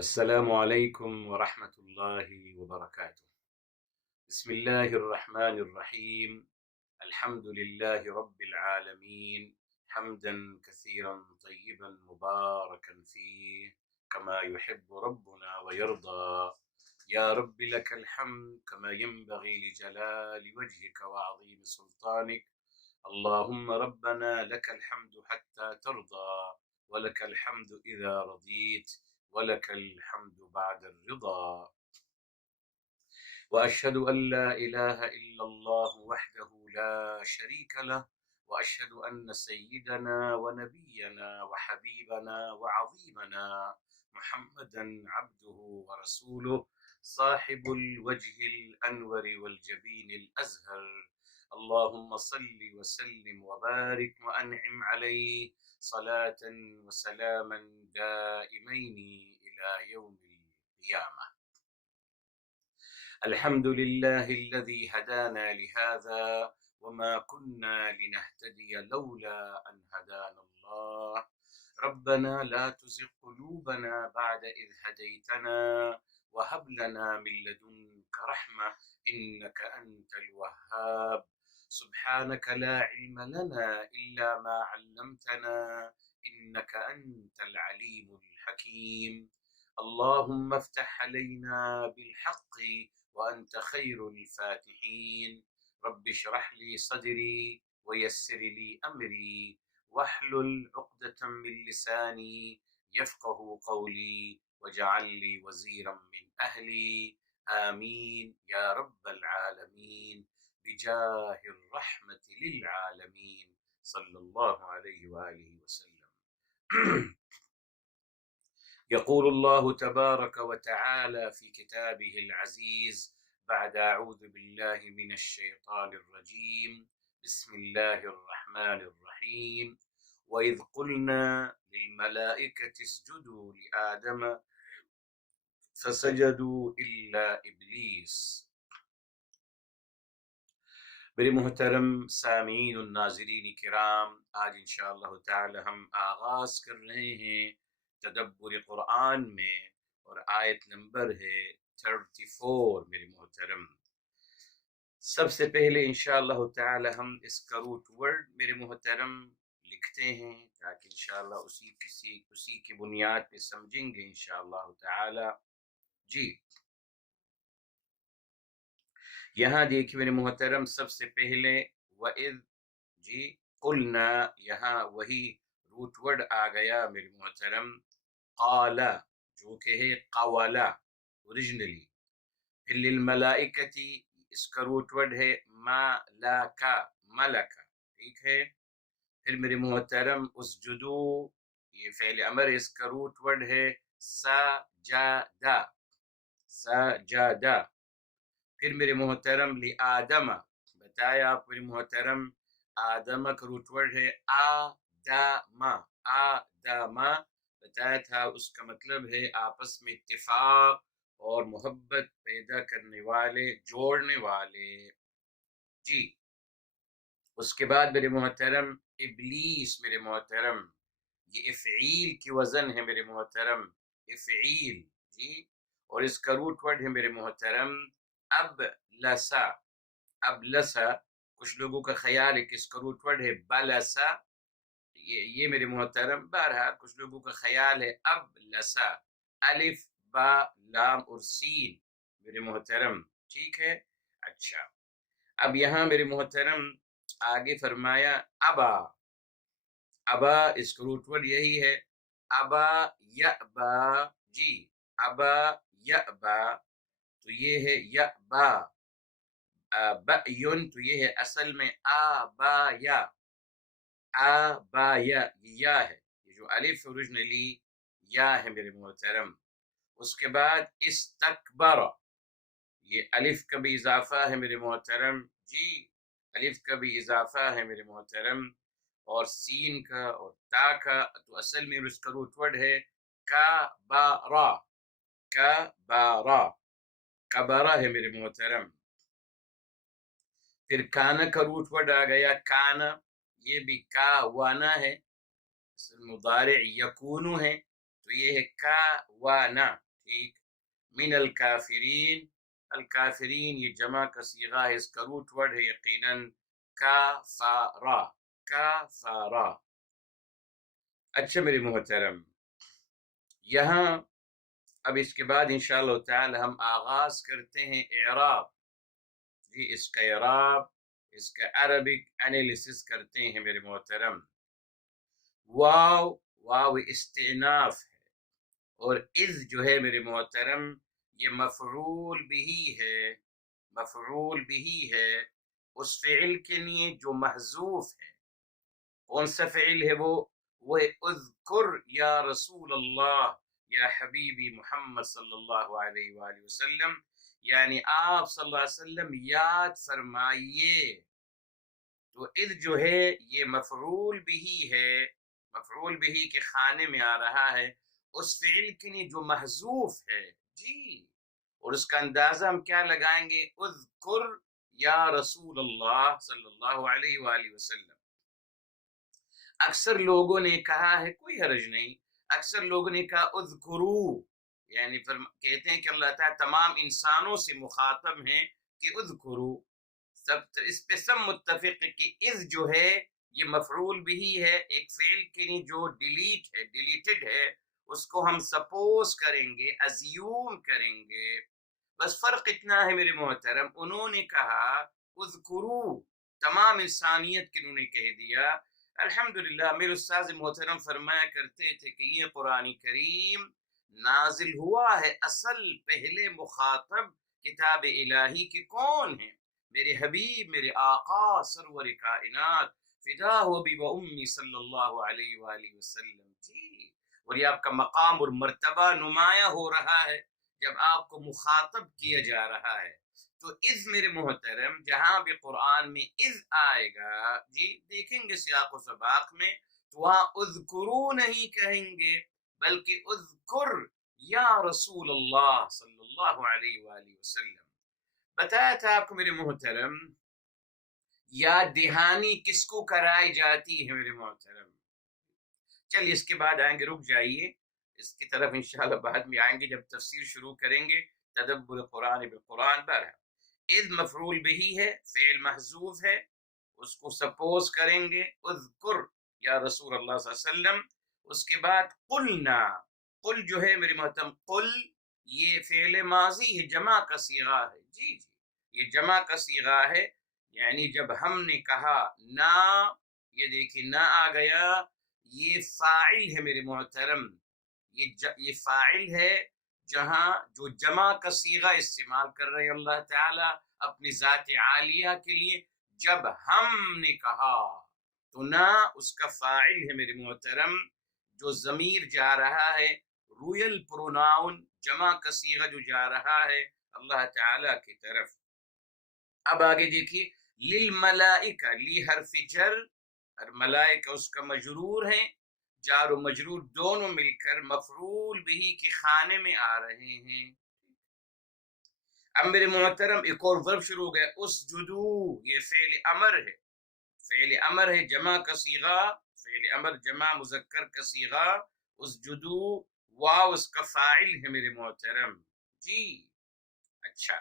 السلام عليكم ورحمة الله وبركاته. بسم الله الرحمن الرحيم. الحمد لله رب العالمين، حمدا كثيرا طيبا مباركا فيه كما يحب ربنا ويرضى. يا رب لك الحمد كما ينبغي لجلال وجهك وعظيم سلطانك. اللهم ربنا لك الحمد حتى ترضى، ولك الحمد إذا رضيت، ولك الحمد بعد الرضا. وأشهد أن لا إله إلا الله وحده لا شريك له، وأشهد أن سيدنا ونبينا وحبيبنا وعظيمنا محمدا عبده ورسوله، صاحب الوجه الأنور والجبين الأزهر. اللهم صل وسلم وبارك وأنعم عليه صلاة وسلاما دائمين إلى يوم القيامة. الحمد لله الذي هدانا لهذا، وما كنا لنهتدي لولا أن هدانا الله. ربنا لا تزغ قلوبنا بعد إذ هديتنا، وهب لنا من لدنك رحمة إنك أنت الوهاب. سبحانك لا علم لنا إلا ما علمتنا إنك أنت العليم الحكيم. اللهم افتح علينا بالحق وأنت خير الفاتحين. رب اشرح لي صدري ويسر لي أمري واحلل عقدة من لساني يفقه قولي، واجعل لي وزيرا من أهلي. آمين يا رب العالمين، بجاه الرحمة للعالمين صلى الله عليه وآله وسلم. يقول الله تبارك وتعالى في كتابه العزيز بعد أعوذ بالله من الشيطان الرجيم، بسم الله الرحمن الرحيم. وإذ قلنا للملائكة اسجدوا لآدم فسجدوا إلا إبليس. میرے محترم سامعین و ناظرین کرام، آج انشاءاللہ تعالی ہم آغاز کر رہے ہیں تدبر قرآن میں، اور آیت نمبر ہے 34 میرے محترم۔ سب سے پہلے انشاءاللہ تعالی ہم اس کا روٹ ورڈ میرے محترم لکھتے ہیں، تاکہ انشاءاللہ اسی کی بنیاد پہ سمجھیں گے انشاءاللہ تعالی۔ جی یہاں دیکھیں میرے محترم، سب سے پہلے وَإِذْ جی قلنا، یہاں وہی روٹ ورڈ آ گیا میرے محترم، قال جو کہ ہے قولا اوریجنلی، پھر للملائکتی اس کا روٹ ورڈ ہے ملکا، ملکا، ٹھیک ہے۔ پھر میرے محترم اسجدو، یہ فعل امر، اس کا روٹ ورڈ ہے سجدہ، سجدہ۔ پھر میرے محترم لآدم، بتایا آپ میرے محترم، آدم کا روٹ ورڈ ہے آدم، آدم بتایا تھا، اس کا مطلب ہے آپس میں اتفاق اور محبت پیدا کرنے والے، جوڑنے والے۔ جی اس کے بعد میرے محترم ابلیس، میرے محترم یہ افعیل کی وزن ہے میرے محترم، افعیل، جی، اور اس کا روٹ ورڈ ہے میرے محترم ابلسا، ابلسا۔ کچھ لوگوں کا خیال ہے کہ اس کا روٹ ورڈ ہے بلسا، یہ میرے محترم بہرحال کچھ لوگوں کا خیال ہے ابلسا، الف با لام اور سین میرے محترم، ٹھیک ہے۔ اچھا، اب یہاں میرے محترم آگے فرمایا ابا، ابا اس کا روٹ ورڈ یہی ہے ابا یأبا، جی ابا یأبا، تو یہ ہے یأبا، بأیون تو یہ ہے اصل میں آبایا، آبایا یہ یا ہے، یہ جو الف اوریجنلی یا ہے میرے محترم۔ اس کے بعد استکبر، یہ الف کا بھی اضافہ ہے میرے محترم، جی الف کا بھی اضافہ ہے میرے محترم، اور سین کا اور تا کا، تو اصل میں اس کا روٹ ورڈ ہے کبارا، کبارا، کبارا ہے میرے محترم۔ پھر کانا کا روٹ ورڈ آ گیا کانا، یہ بھی کاوانا ہے، مضارع یکونو ہے، تو یہ ہے کاوانا، ٹھیک. من الکافرین، الکافرین یہ جمع کا صیغہ ہے، اس کا روٹ ورڈ ہے یقیناً کافارا، کافارا. اچھا میرے محترم، یہاں اب اس کے بعد انشاءاللہ تعالی ہم آغاز کرتے ہیں اعراب. جی اس کا اعراب، اس کا عربک انالیسس کرتے ہیں میرے محترم. واو، واو استئناف ہے، اور اذ جو ہے میرے محترم یہ مفعول بھی ہے، مفعول بھی ہے اس فعل کے لیے جو محذوف ہے. کون سا فعل ہے وہ ہے اذکر یا رسول اللہ یا حبیبی محمد صلی اللہ علیہ وآلہ وسلم، یعنی آپ صلی اللہ علیہ وسلم یاد فرمائیے. تو اذ جو ہے یہ مفعول بھی ہے، مفعول بھی کے خانے میں آ رہا ہے اس فعل کے لیے جو محذوف ہے. جی اور اس کا اندازہ ہم کیا لگائیں گے؟ اذکر یا رسول اللہ صلی اللہ علیہ وآلہ وسلم. اکثر لوگوں نے کہا ہے، کوئی حرج نہیں، اکثر لوگوں نے کہا اذکرو، یعنی کہتے ہیں کہ اللہ تعالیٰ تمام انسانوں سے مخاطب ہیں کہ اذکرو. سب اس پہ سب متفق ہے کہ اذ جو ہے یہ مفعول بھی ہے، ایک فعل کے لیے جو ڈیلیٹ ہے، ڈیلیٹڈ ہے، اس کو ہم سپوز کریں گے، ازیوم کریں گے. بس فرق اتنا ہے میرے محترم، انہوں نے کہا اذکرو، تمام انسانیت کے انہوں نے کہہ دیا. الحمدللہ میرے استاذ محترم فرمایا کرتے تھے کہ یہ قرآن کریم نازل ہوا ہے، اصل پہلے مخاطب کتاب الہی کے کون ہیں؟ میرے حبیب، میرے آقا سرور کائنات فدا ہو بھی و امی صلی اللہ علیہ وآلہ وسلم. جی اور یہ آپ کا مقام اور مرتبہ نمایاں ہو رہا ہے جب آپ کو مخاطب کیا جا رہا ہے. تو اذ میرے محترم جہاں بھی قرآن میں اذ آئے گا، جی دیکھیں گے سیاق و سباق میں، تو وہاں اذکرو نہیں کہیں گے بلکہ اذکر یا رسول اللہ صلی اللہ علیہ وآلہ وسلم. بتایا تھا آپ کو میرے محترم یاد دہانی کس کو کرائی جاتی ہے میرے محترم. چلیے اس کے بعد آئیں گے، رک جائیے، اس کی طرف انشاءاللہ بعد میں آئیں گے جب تفسیر شروع کریں گے، تدبر قرآن بالقرآن. بہرحال اذ مفعول بھی ہے، فعل محذوف ہے، اس کو سپوز کریں گے اذکر یا رسول اللہ صلی اللہ علیہ وسلم. اس کے بعد قلنا، قل جو ہے میرے محترم، قل یہ فعل ماضی ہے، جمع کا صیغہ ہے. جی جی یہ جمع کا صیغہ ہے، یعنی جب ہم نے کہا نا، یہ دیکھیں نا آ گیا، یہ فاعل ہے میرے محترم، یہ فاعل ہے جہاں جو جمع کا صیغہ استعمال کر رہے اللہ تعالیٰ اپنی ذات عالیہ کے لیے. جب ہم نے کہا تو نا اس کا فاعل ہے میرے محترم، جو ضمیر جا رہا ہے رویل پروناؤن، جمع کا صیغہ جو جا رہا ہے اللہ تعالیٰ کی طرف. اب آگے دیکھیے للملائکہ، لی حرف جر اور ملائکہ اس کا مجرور ہیں، جار و مجرور دونوں مل کر مفعول بھی کے خانے میں آ رہے ہیں. اب میرے محترم ایک اور ورب شروع ہو گیا، اسجدو، یہ فعل امر ہے، فعل امر ہے جمع کا صیغہ، فعل امر جمع مذکر کا صیغہ اسجدو، واو اس کا فاعل ہے میرے محترم. جی اچھا،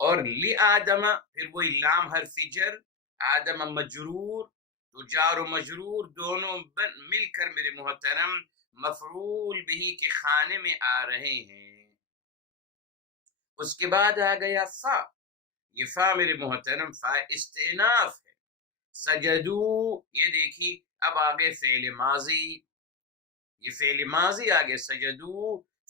اور لی آدم پھر وہی لام حرف جر، آدم مجرور، تو جار و مجرور دونوں مل کر میرے محترم مفعول بھی کے خانے میں آ رہے ہیں. اس کے بعد آ گیا فا، یہ فا میرے محترم فا استئناف ہے. سجدو، یہ دیکھیے اب آگے فعل ماضی، یہ فعل ماضی آگے سجدو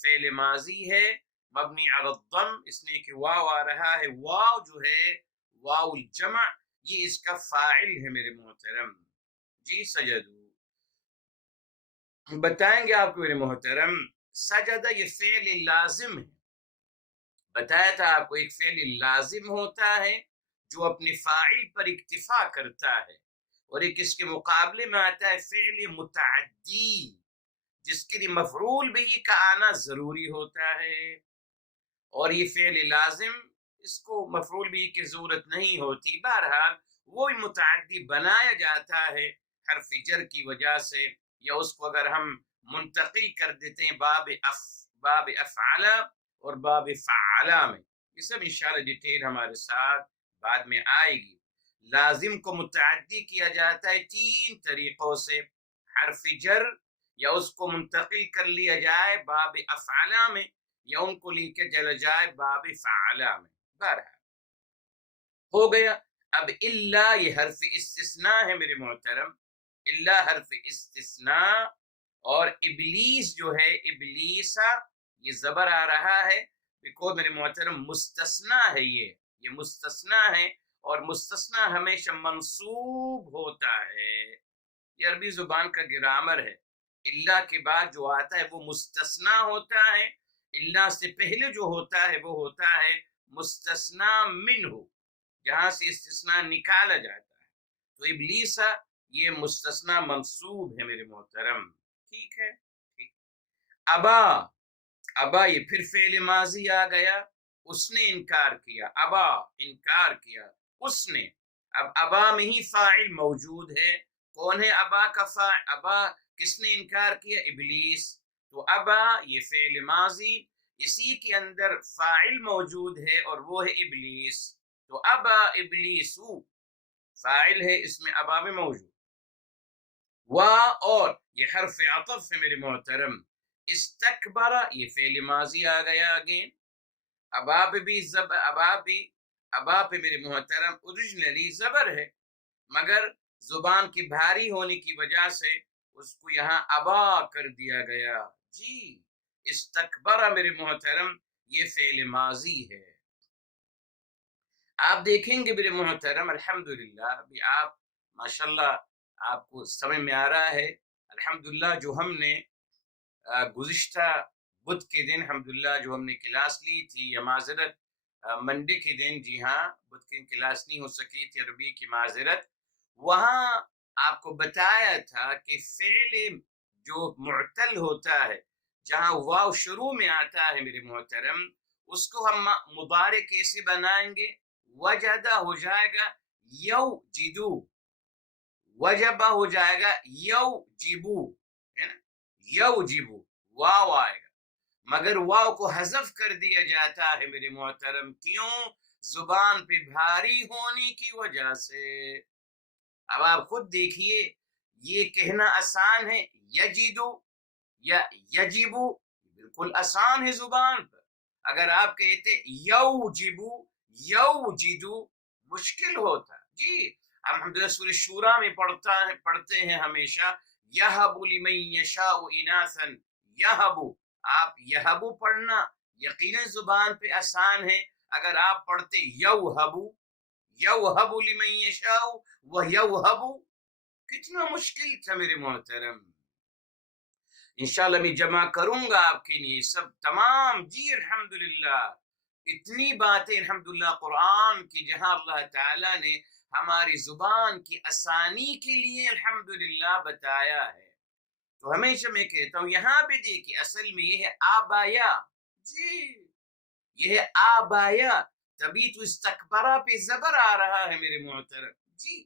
فعل ماضی ہے مبنی علی الضم، اس نے کہ واو آ رہا ہے، واو جو ہے واو الجمع، یہ اس کا فاعل ہے میرے محترم. جی سجدو بتائیں گے آپ کو میرے محترم، سجدہ یہ فعل لازم ہے، بتایا تھا آپ کو ایک فعل لازم ہوتا ہے جو اپنے فاعل پر اکتفا کرتا ہے، اور ایک اس کے مقابلے میں آتا ہے فعل متعدی جس کے لیے مفعول بھی کا آنا ضروری ہوتا ہے. اور یہ فعل لازم اس کو مفعول بھی کی ضرورت نہیں ہوتی، بہرحال وہی متعدی بنایا جاتا ہے حرف جر کی وجہ سے، یا اس کو اگر ہم منتقل کر دیتے ہیں باب افعل اور باب فعلا میں، یہ سب انشاءاللہ ڈیٹیل ہمارے ساتھ بعد میں آئے گی۔ لازم کو متعدی کیا جاتا ہے 3 طریقوں سے، حرف جر، یا اس کو منتقل کر لیا جائے باب افعلا میں، یا ان کو لے کے چلا جائے باب فعلا میں۔ بہرحال ہو گیا۔ اب اللہ یہ حرف استثناء ہے میرے محترم، اللہ حرف استثناء، اور ابلیس جو ہے ابلیسا، یہ زبر آ رہا ہے بیکوز میرے محترم مستثنیٰ ہے، یہ مستثنیٰ ہے، اور مستثنیٰ ہمیشہ منصوب ہوتا ہے، یہ عربی زبان کا گرامر ہے۔ اللہ کے بعد جو آتا ہے وہ مستثنیٰ ہوتا ہے، اللہ سے پہلے جو ہوتا ہے وہ ہوتا ہے مستثنیٰ منہ، جہاں سے استثناء نکالا جاتا ہے۔ تو ابلیسا یہ مستثنیٰ منصوب ہے میرے محترم، ٹھیک ہے۔ ٹھیک۔ ابا، ابا یہ پھر فعل ماضی آ گیا، اس نے انکار کیا، ابا انکار کیا اس نے۔ اب ابا میں ہی فاعل موجود ہے، کون ہے ابا کا فاعل؟ ابا کس نے انکار کیا؟ ابلیس۔ تو ابا یہ فعل ماضی، اسی کے اندر فاعل موجود ہے اور وہ ہے ابلیس، تو ابا ابلیسو فاعل ہے اس میں ابا میں موجود۔ اور یہ حرف عطف ہے میرے محترم، استکبر یہ فعل ماضی آ گیا اگین، ابا پہ بھی ابا پہ میرے محترم اوریجنلی زبر ہے، مگر زبان کی بھاری ہونے کی وجہ سے اس کو یہاں ابا کر دیا گیا۔ جی استکبر میرے محترم یہ فعل ماضی ہے۔ آپ دیکھیں گے میرے محترم الحمدللہ، ابھی آپ ماشاءاللہ آپ کو سمجھ میں آ رہا ہے الحمدللہ، جو ہم نے گزشتہ بدھ کے دن الحمدللہ جو ہم نے کلاس لی تھی، یا معذرت منڈے کے دن، جی ہاں بدھ کی کلاس نہیں ہو سکی تھی، عربی کی معذرت، وہاں آپ کو بتایا تھا کہ فعل جو معتل ہوتا ہے، جہاں واو شروع میں آتا ہے میرے محترم، اس کو ہم مضارع کیسے بنائیں گے؟ وجدہ ہو جائے گا یو جدو، وجبہ ہو جائے گا یو جبو، ہے نا، یو جبو واو آئے گا، مگر واو کو حذف کر دیا جاتا ہے میرے محترم، کیوں؟ زبان پہ بھاری ہونے کی وجہ سے۔ اب آپ خود دیکھیے، یہ کہنا آسان ہے یجدو یا یجبو، بالکل آسان ہے زبان پر، اگر آپ کہتے یو جبو یو جدو مشکل ہوتا۔ جی الحمدللہ سورہ شورا میں پڑھتے ہیں ہمیشہ، یہب لمن یشاء اناثا، یہبو، آپ یہبو پڑھنا یقیناً زبان پہ آسان ہے، اگر آپ پڑھتے یوہبو، یوہب لمن یشاء ویوہبو، کتنا مشکل تھا میرے محترم۔ انشاءاللہ میں جمع کروں گا آپ کے لیے سب تمام، جی الحمدللہ اتنی باتیں الحمدللہ قرآن کی، جہاں اللہ تعالیٰ نے ہماری زبان کی آسانی کے لیے الحمدللہ بتایا ہے۔ تو ہمیشہ میں کہتا ہوں یہاں پہ دیکھیں اصل میں یہ ہے آبایا، جی یہ ہے آبایا، تبھی تو استکبرہ پہ زبر آ رہا ہے میرے محترم۔ جی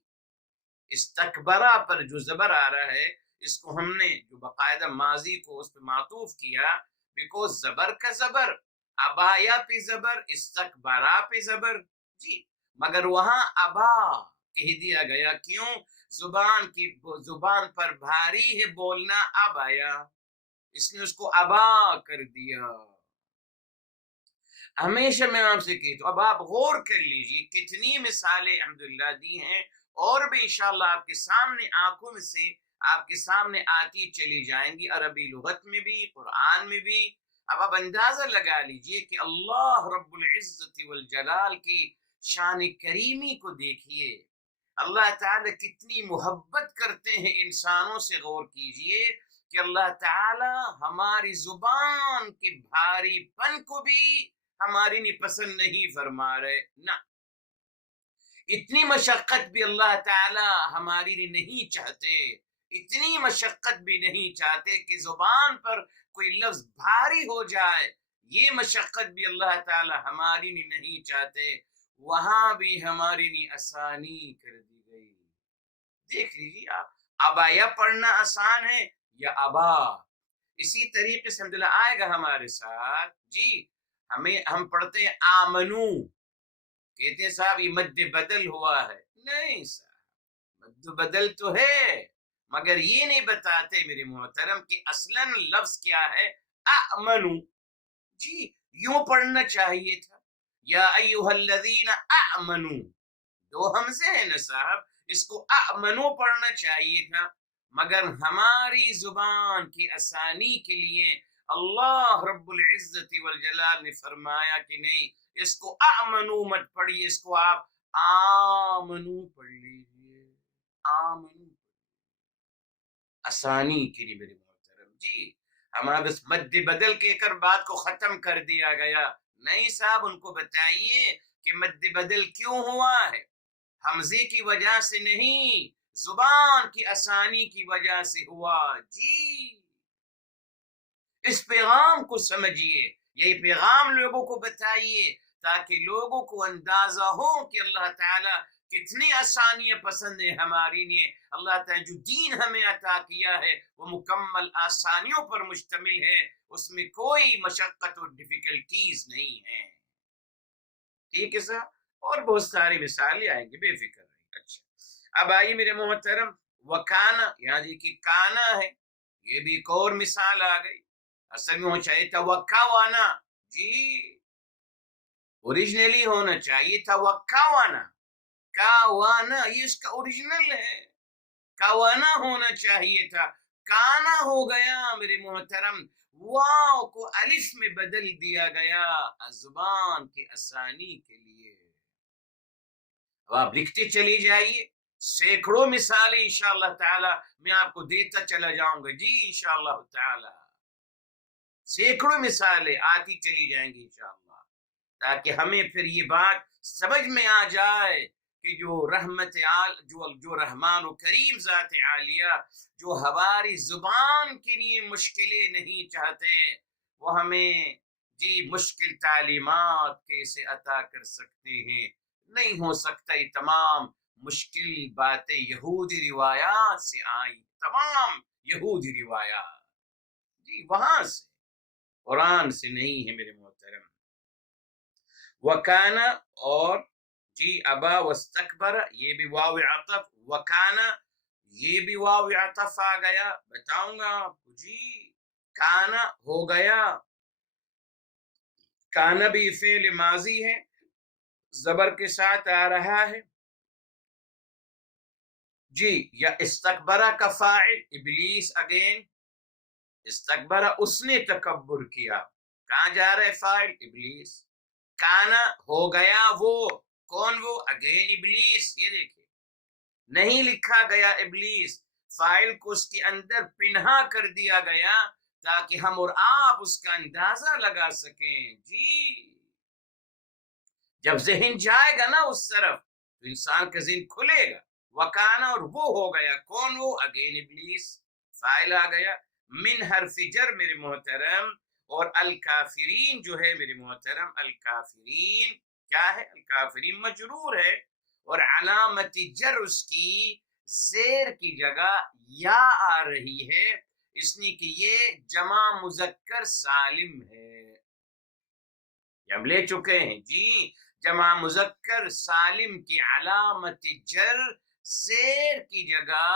استکبرہ پر جو زبر آ رہا ہے، اس کو ہم نے جو باقاعدہ ماضی کو اس پہ معطوف کیا، بیکوز زبر کا زبر، ابایا پہ زبر، استکبرہ پہ زبر، جی مگر وہاں ابا کہہ دیا گیا، کیوں؟ زبان پر بھاری ہے بولنا ابایا، اس نے اس کو ابا کر دیا۔ ہمیشہ میں آپ سے کہتا ہوں، اب آپ غور کر لیجئے کتنی مثالیں الحمدللہ دی ہیں، اور بھی انشاءاللہ آپ کے سامنے آنکھوں میں سے آپ کے سامنے آتی چلی جائیں گی، عربی لغت میں بھی قرآن میں بھی۔ اب آپ اندازہ لگا لیجئے کہ اللہ رب العزت والجلال کی شان کریمی کو دیکھیے، اللہ تعالیٰ کتنی محبت کرتے ہیں انسانوں سے، غور کیجئے کہ اللہ تعالیٰ ہماری زبان کے بھاری پن کو بھی ہماری نہیں پسند نہیں فرما رہے، نہ اتنی مشقت بھی اللہ تعالی ہماری لیے نہیں چاہتے، اتنی مشقت بھی نہیں چاہتے کہ زبان پر کوئی لفظ بھاری ہو جائے، یہ مشقت بھی اللہ تعالی ہماری لیے نہیں چاہتے، وہاں بھی ہماری لیے آسانی کر دی گئی۔ دیکھ لیجیے آپ، ابایا پڑھنا آسان ہے یا ابا، اسی طریقے سے الحمدللہ آئے گا ہمارے ساتھ، جی ہم پڑھتے ہیں آمنو، کہتے ہیں صاحب یہ مد بدل ہوا ہے. نہیں صاحب، مد بدل تو ہے، مگر یہ نہیں بتاتے میرے محترم کہ اصلاً لفظ کیا ہے. آمنو، جی یوں پڑھنا چاہیے تھا، یا ایھا الذین آمنو، دو حمزے ہیں نا صاحب، اس کو آمنو پڑھنا چاہیے تھا. مگر ہماری زبان کی آسانی کے لیے اللہ رب العزت والجلال نے فرمایا کہ نہیں، اس کو آمنو مت پڑھیے، اس کو آپ آمنو پڑھ لیجیے. آمنو، آسانی کے لیے میرے محترم. جی ہمارا بس مد بدل کے کر بات کو ختم کر دیا گیا. نہیں صاحب، ان کو بتائیے کہ مد بدل کیوں ہوا ہے. حمزے کی وجہ سے نہیں، زبان کی آسانی کی وجہ سے ہوا. جی اس پیغام کو سمجھیے، یہی پیغام لوگوں کو بتائیے تاکہ لوگوں کو اندازہ ہو کہ اللہ تعالیٰ کتنی آسانیاں پسند ہیں ہماری لیے. اللہ تعالیٰ جو دین ہمیں عطا کیا ہے وہ مکمل آسانیوں پر مشتمل ہے، اس میں کوئی مشقت اور ڈیفیکلٹیز نہیں ہیں. ٹھیک ہے صاحب، اور بہت ساری مثالیں آئیں گی، بے فکر رہی. اچھا اب آئیے میرے محترم، وکانا، یہاں دیکھیے کانا ہے، یہ بھی ایک اور مثال آ گئی. اصل میں ہونا چاہیے توکاوانا، جی اوریجنلی ہونا چاہیے توکاوانا. کاوانا یہ اس کا اوریجنل ہے، کاوانا ہونا چاہیے تھا. کانا ہو گیا میرے محترم، واو کو الف میں بدل دیا گیا زبان کی آسانی کے لیے. اب آپ لکھتے چلی جائیے، سینکڑوں مثالیں انشاءاللہ تعالی میں آپ کو دیتا چلا جاؤں گا. جی انشاءاللہ تعالی سینکڑوں مثالیں آتی چلی جائیں گی انشاءاللہ، تاکہ ہمیں پھر یہ بات سمجھ میں آ جائے کہ جو جو رحمان و کریم ذات عالیہ جو ہماری زبان کے لیے مشکلیں نہیں چاہتے، وہ ہمیں جی مشکل تعلیمات کیسے عطا کر سکتے ہیں. نہیں ہو سکتا. یہ تمام مشکل باتیں یہودی روایات سے آئی، تمام یہودی روایات، جی وہاں سے، قرآن سے نہیں ہے میرے محترم. وکانا اور جی ابا واستکبر، یہ بھی واو عطف. وکانا یہ بھی واو عطف آ گیا، بتاؤں گا آپ کو. جی کانا ہو گیا، کانا بھی فعل ماضی ہے، زبر کے ساتھ آ رہا ہے. جی یا استکبرہ کا فاعل ابلیس اگین، استکبرہ اس نے تکبر کیا، کہاں جا رہا ہے فاعل ابلیس. کانا ہو گیا وہ، کون وہ؟ اگین ابلیس. یہ دیکھیں نہیں لکھا گیا ابلیس، فاعل کو اس کے اندر پنہا کر دیا گیا تاکہ ہم اور آپ اس کا اندازہ لگا سکیں. جی جب ذہن جائے گا نا اس طرف تو انسان کا ذہن کھلے گا. وکانا اور وہ ہو گیا، کون وہ؟ اگین ابلیس. فاعل آ گیا، من حرف جر میرے محترم، اور الکافرین جو ہے میرے محترم، الکافرین کیا ہے؟ الکافرین مجرور ہے، اور علامت جر اس کی زیر کی جگہ یا آ رہی ہے، اس لیے کہ یہ جمع مذکر سالم ہے. یہ ہم لے چکے ہیں. جی جمع مذکر سالم کی علامت جر زیر کی جگہ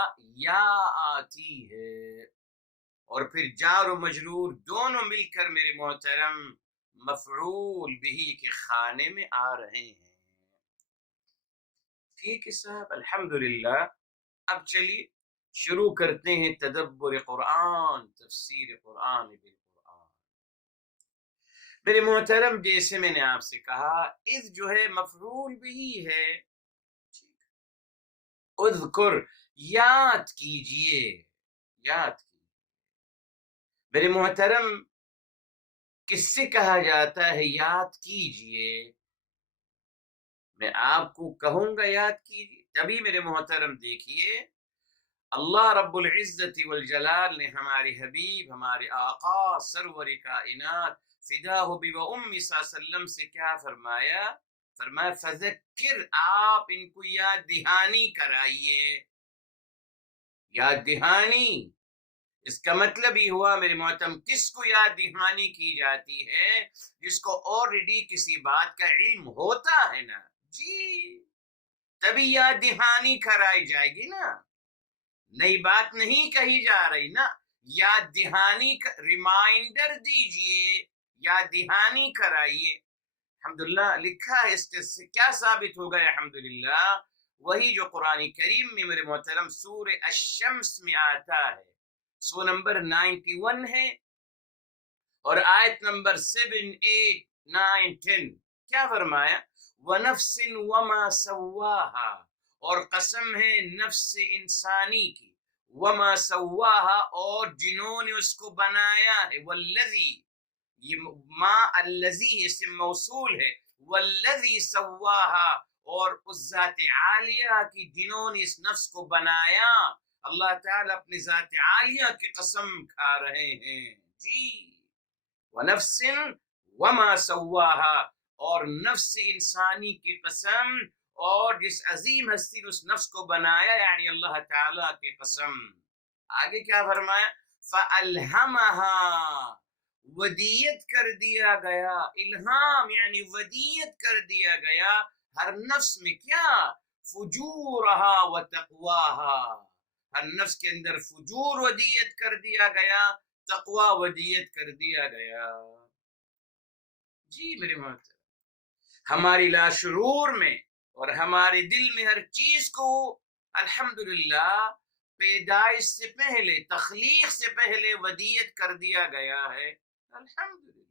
یا آتی ہے، اور پھر جار و مجرور دونوں مل کر میرے محترم مفعول بہ کے خانے میں آ رہے ہیں. ٹھیک ہے صاحب، الحمدللہ. اب چلیے شروع کرتے ہیں تدبر قرآن، تفسیر قرآن بالقرآن. میرے محترم جیسے میں نے آپ سے کہا، اذ جو ہے مفعول بھی ہے. اذکر یاد کیجئے، یاد کیجئے. میرے محترم کس سے کہا جاتا ہے یاد کیجئے؟ میں آپ کو کہوں گا یاد کیجئے، تبھی میرے محترم دیکھیے اللہ رب العزت والجلال نے ہمارے حبیب، ہمارے آقا سرور کائنات فداہ بی و امی صلی اللہ علیہ وسلم سے کیا فرمایا؟ فرمایا فذکر، آپ ان کو یاد دہانی کرائیے. یاد دہانی اس کا مطلب یہ ہوا میرے محترم کس کو یاد دہانی کی جاتی ہے؟ جس کو آلریڈی کسی بات کا علم ہوتا ہے نا، جی تبھی یاد دہانی کرائی جائے گی نا، نئی بات نہیں کہی جا رہی نا، یاد دہانی ریمائنڈر دیجئے، یاد دہانی کرائیے۔ الحمدللہ لکھا ہے، اس سے کیا ثابت ہوگا؟ الحمدللہ وہی جو قرآن کریم میں میرے محترم سورہ الشمس میں آتا ہے، سو نمبر 91 ہے اور آیت نمبر 7، 8، 9، 10 کیا فرمایا؟ وَنَفْسٍ وَمَا سَوَّاهَا، اور قسم ہے نفس انسانی کی، وما سواہا، اور جنہوں نے اس کو بنایا ہے، والذی، یہ ما الذی اسم موصول ہے، والذی سواہا، اور اس ذات عالیہ کی جنہوں نے اس نفس کو بنایا۔ اللہ تعالیٰ اپنی ذات عالیہ کی قسم کھا رہے ہیں، جی ونفس وما سواہا، اور نفس انسانی کی قسم، اور جس عظیم ہستی نے اس نفس کو بنایا یعنی اللہ تعالیٰ کی قسم۔ آگے کیا فرمایا؟ فَأَلْهَمَهَا، ودیت کر دیا گیا، الہام یعنی ودیت کر دیا گیا ہر نفس میں، کیا؟ فجورها وتقواها، ہر نفس کے اندر فجور ودیت کر دیا گیا، تقوی ودیت کر دیا گیا۔ جی میرے محترم، ہماری لاشعور میں اور ہمارے دل میں ہر چیز کو الحمدللہ پیدائش سے پہلے، تخلیق سے پہلے ودیت کر دیا گیا ہے، الحمدللہ۔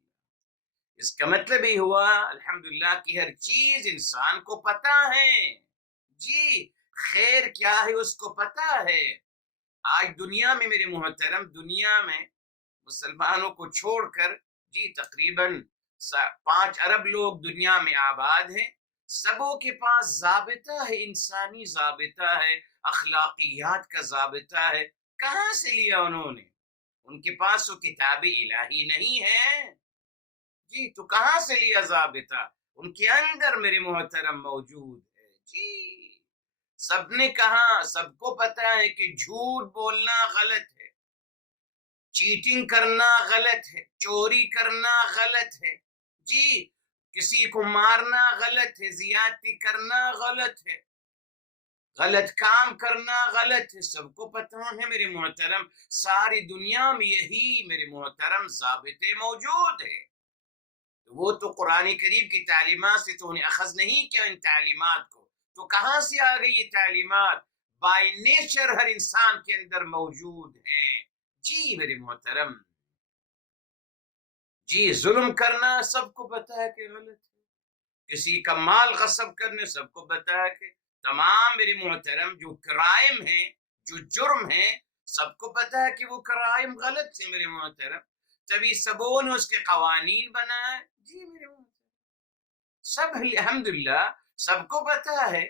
اس کا مطلب یہ ہوا الحمدللہ کہ ہر چیز انسان کو پتہ ہے، جی خیر کیا ہے اس کو پتہ ہے۔ آج دنیا میں میرے محترم، دنیا میں مسلمانوں کو چھوڑ کر جی تقریباً 5 ارب لوگ دنیا میں آباد ہیں، سبوں کے پاس ضابطہ ہے، انسانی ضابطہ ہے، اخلاقیات کا ضابطہ ہے۔ کہاں سے لیا انہوں نے؟ ان کے پاس وہ کتاب الہی نہیں ہے، جی تو کہاں سے لیا ضابطہ؟ ان کے اندر میرے محترم موجود ہے، جی سب نے کہا، سب کو پتا ہے کہ جھوٹ بولنا غلط ہے، چیٹنگ کرنا غلط ہے، چوری کرنا غلط ہے، جی کسی کو مارنا غلط ہے، زیادتی کرنا غلط ہے، غلط کام کرنا غلط ہے، سب کو پتہ ہے میرے محترم۔ ساری دنیا میں یہی میرے محترم ضابطے موجود ہیں۔ وہ تو قرآن کریم کی تعلیمات سے تو انہیں اخذ نہیں کیا ان تعلیمات کو، تو کہاں سے آ گئی یہ تعلیمات؟ بائی نیچر ہر انسان کے اندر موجود ہیں، جی میرے محترم۔ جی ظلم کرنا سب کو پتہ ہے کہ غلط ہے، کسی کا مال غصب کرنے سب کو پتہ ہے کہ تمام میرے محترم جو کرائم ہیں، جو جرم ہیں، سب کو پتہ ہے کہ وہ کرائم غلط ہے میرے محترم، تبھی سبوں نے اس کے قوانین بنائے، جی میرے محترم سب الحمدللہ سب کو پتہ ہے۔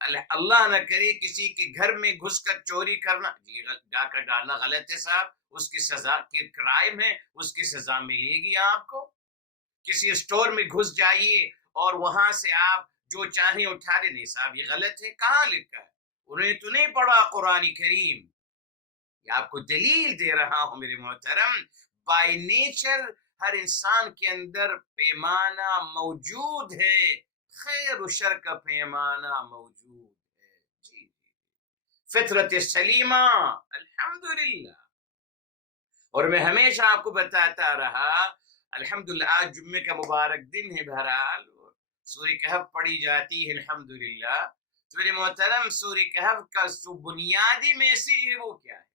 اللہ نہ کرے کسی کے گھر میں گھس کر چوری کرنا، جی جا کر ڈالنا غلط ہے صاحب، اس کی سزا کی کرائم ہے، اس کی سزا ملے گی آپ کو۔ کسی اسٹور میں گھس جائیے اور وہاں سے آپ جو چاہیں اٹھا لیں، نہیں صاحب یہ غلط ہے، کہاں لکھا ہے؟ انہوں نے تو نہیں پڑھا قرآن کریم، یہ آپ کو دلیل دے رہا ہوں میرے محترم۔ بائی نیچر ہر انسان کے اندر پیمانہ موجود ہے، خیر و شر کا پیمانہ موجود ہے، جی فطرت سلیمہ الحمدللہ۔ اور میں ہمیشہ آپ کو بتاتا رہا الحمدللہ، آج جمعے کا مبارک دن ہے، بہرحال سورہ کہف پڑھی جاتی ہے الحمدللہ۔ تو میرے محترم سورہ کہف کا جو بنیادی میسیج ہے وہ کیا ہے؟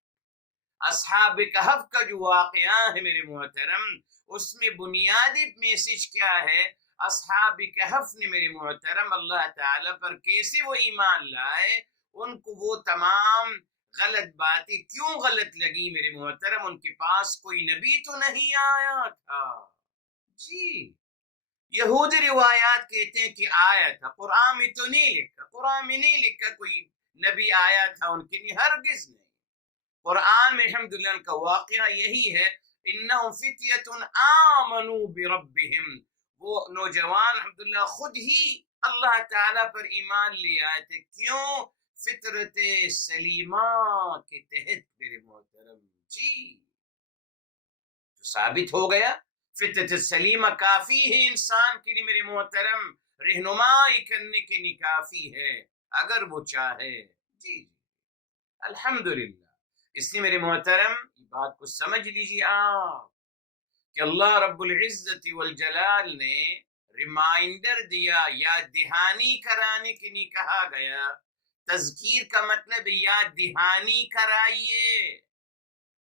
اصحاب کہف کا جو واقعہ ہے میرے محترم، اس میں بنیادی میسیج کیا ہے؟ اصحاب کہف نے میرے محترم اللہ تعالیٰ پر کیسے وہ ایمان لائے، ان کو وہ تمام غلط باتیں کیوں غلط لگی میرے محترم؟ ان کے پاس کوئی نبی تو نہیں آیا تھا، جی یہودی روایات کہتے ہیں کہ آیا تھا، قرآن میں تو نہیں لکھا، قرآن میں نہیں لکھا کوئی نبی آیا تھا ان کے لیے، ہرگز نہیں۔ قرآن میں الحمدللہ ان کا واقعہ یہی ہے، انہم فتیۃ آمنوا بربہم، وہ نوجوان الحمدللہ خود ہی اللہ تعالیٰ پر ایمان لے آئے تھے، کیوں؟ فطرت سلیمہ کے تحت میرے محترم، جی تو ثابت ہو گیا فطرت سلیمہ کافی ہے انسان کے لیے میرے محترم، رہنمائی کرنے کے لیے کافی ہے اگر وہ چاہے. جی الحمدللہ. اس لیے میرے محترم بات کو سمجھ لیجیے آپ کہ اللہ رب العزت والجلال نے ریمائنڈر دیا، یاد دہانی کرانے کے لیے کہا گیا. تذکیر کا مطلب یاد دہانی کرائیے.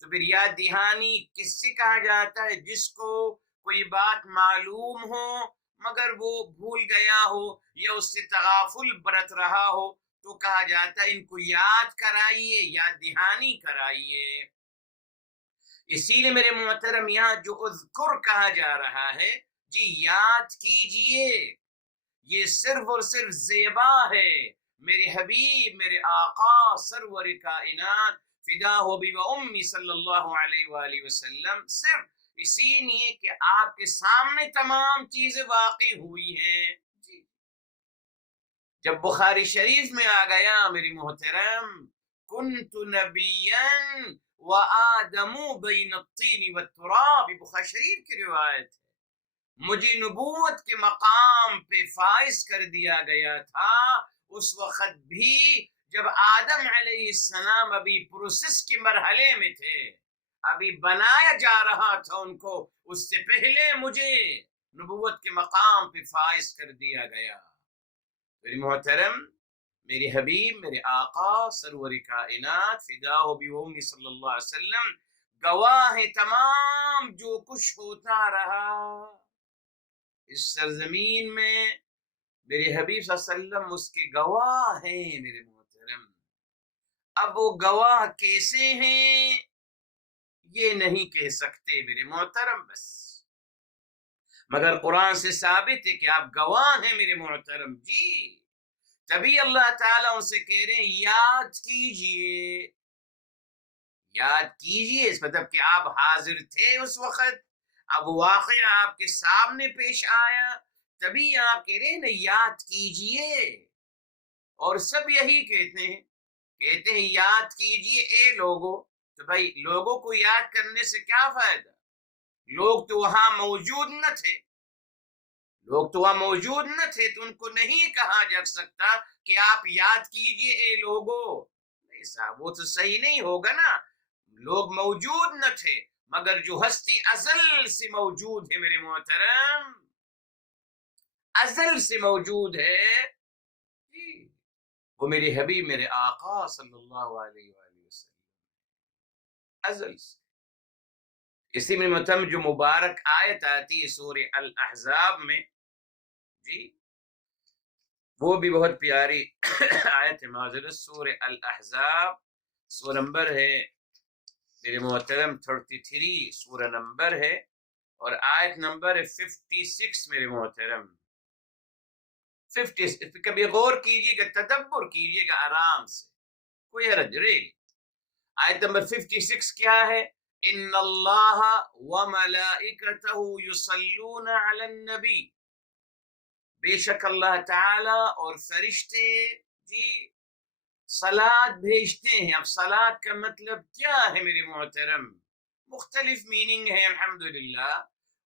تو پھر یاد دہانی کس سے کہا جاتا ہے؟ جس کو کوئی بات معلوم ہو مگر وہ بھول گیا ہو یا اس سے تغافل برت رہا ہو تو کہا جاتا ہے ان کو یاد کرائیے، یاد دہانی کرائیے. اسی لیے میرے محترم یہاں جو اذکر کہا جا رہا ہے، جی یاد کیجئے، یہ صرف اور صرف زیبا ہے. میرے حبیب، میرے آقا سرور کائنات فدا ہو بھی و امی صلی اللہ علیہ وآلہ وسلم، صرف اسی لیے کہ آپ کے سامنے تمام چیزیں واقع ہوئی ہیں. جی جب بخاری شریف میں آ گیا میری محترم کنت نبیا وآدم بین الطین والتراب، بخاری شریف کی روایت ہے، مجھے نبوت کے مقام پہ فائز کر دیا گیا تھا اس وقت بھی جب آدم علیہ السلام ابھی پروسیس کے مرحلے میں تھے، ابھی بنایا جا رہا تھا ان کو، اس سے پہلے مجھے نبوت کے مقام پہ فائز کر دیا گیا. میری محترم، میرے حبیب، میرے آقا سرور کائنات فدا ہو بھی امی صلی اللہ علیہ وسلم گواہ ہے تمام جو کچھ ہوتا رہا اس سرزمین میں. میرے حبیب صلی اللہ علیہ وسلم اس کے گواہ ہیں میرے محترم. اب وہ گواہ کیسے ہیں یہ نہیں کہہ سکتے میرے محترم، بس مگر قرآن سے ثابت ہے کہ آپ گواہ ہیں میرے محترم. جی تبھی اللہ تعالیٰ ان سے کہہ رہے ہیں یاد کیجئے، یاد کیجئے، اس مطلب کہ آپ حاضر تھے اس وقت، اب واقعہ آپ کے سامنے پیش آیا، تبھی آپ کہہ رہے ہیں نا یاد کیجئے. اور سب یہی کہتے ہیں یاد کیجئے اے لوگوں. تو بھائی لوگوں کو یاد کرنے سے کیا فائدہ؟ لوگ تو وہاں موجود نہ تھے، تو ان کو نہیں کہا جا سکتا کہ آپ یاد کیجئے اے لوگوں. نہیں صاحب، وہ تو صحیح نہیں ہوگا نا. لوگ موجود نہ تھے مگر جو ہستی ازل سے موجود ہے میرے محترم، ازل سے موجود ہے، وہ میرے حبیب، میرے آقا صلی اللہ علیہ وآلہ وسلم ازل سے. اسی میں محترم جو مبارک آیت آتی ہے سورہ الاحزاب میں، جی وہ بھی بہت پیاری آیت ہے. معذرت، سورہ الاحزاب سورہ نمبر ہے میرے محترم 33 سورہ نمبر ہے اور آیت نمبر 56 میرے محترم. 50 کبھی غور کیجئے گا، تدبر کیجئے گا آرام سے، کوئی حرج نہیں. آیت نمبر 56 کیا ہے؟ ان اللہ وملائکتہ یصلون علی النبی، بے شک اللہ تعالی اور فرشتے جی صلات بھیجتے ہیں. اب صلات کا مطلب کیا ہے میرے محترم؟ مختلف میننگ ہے الحمدللہ.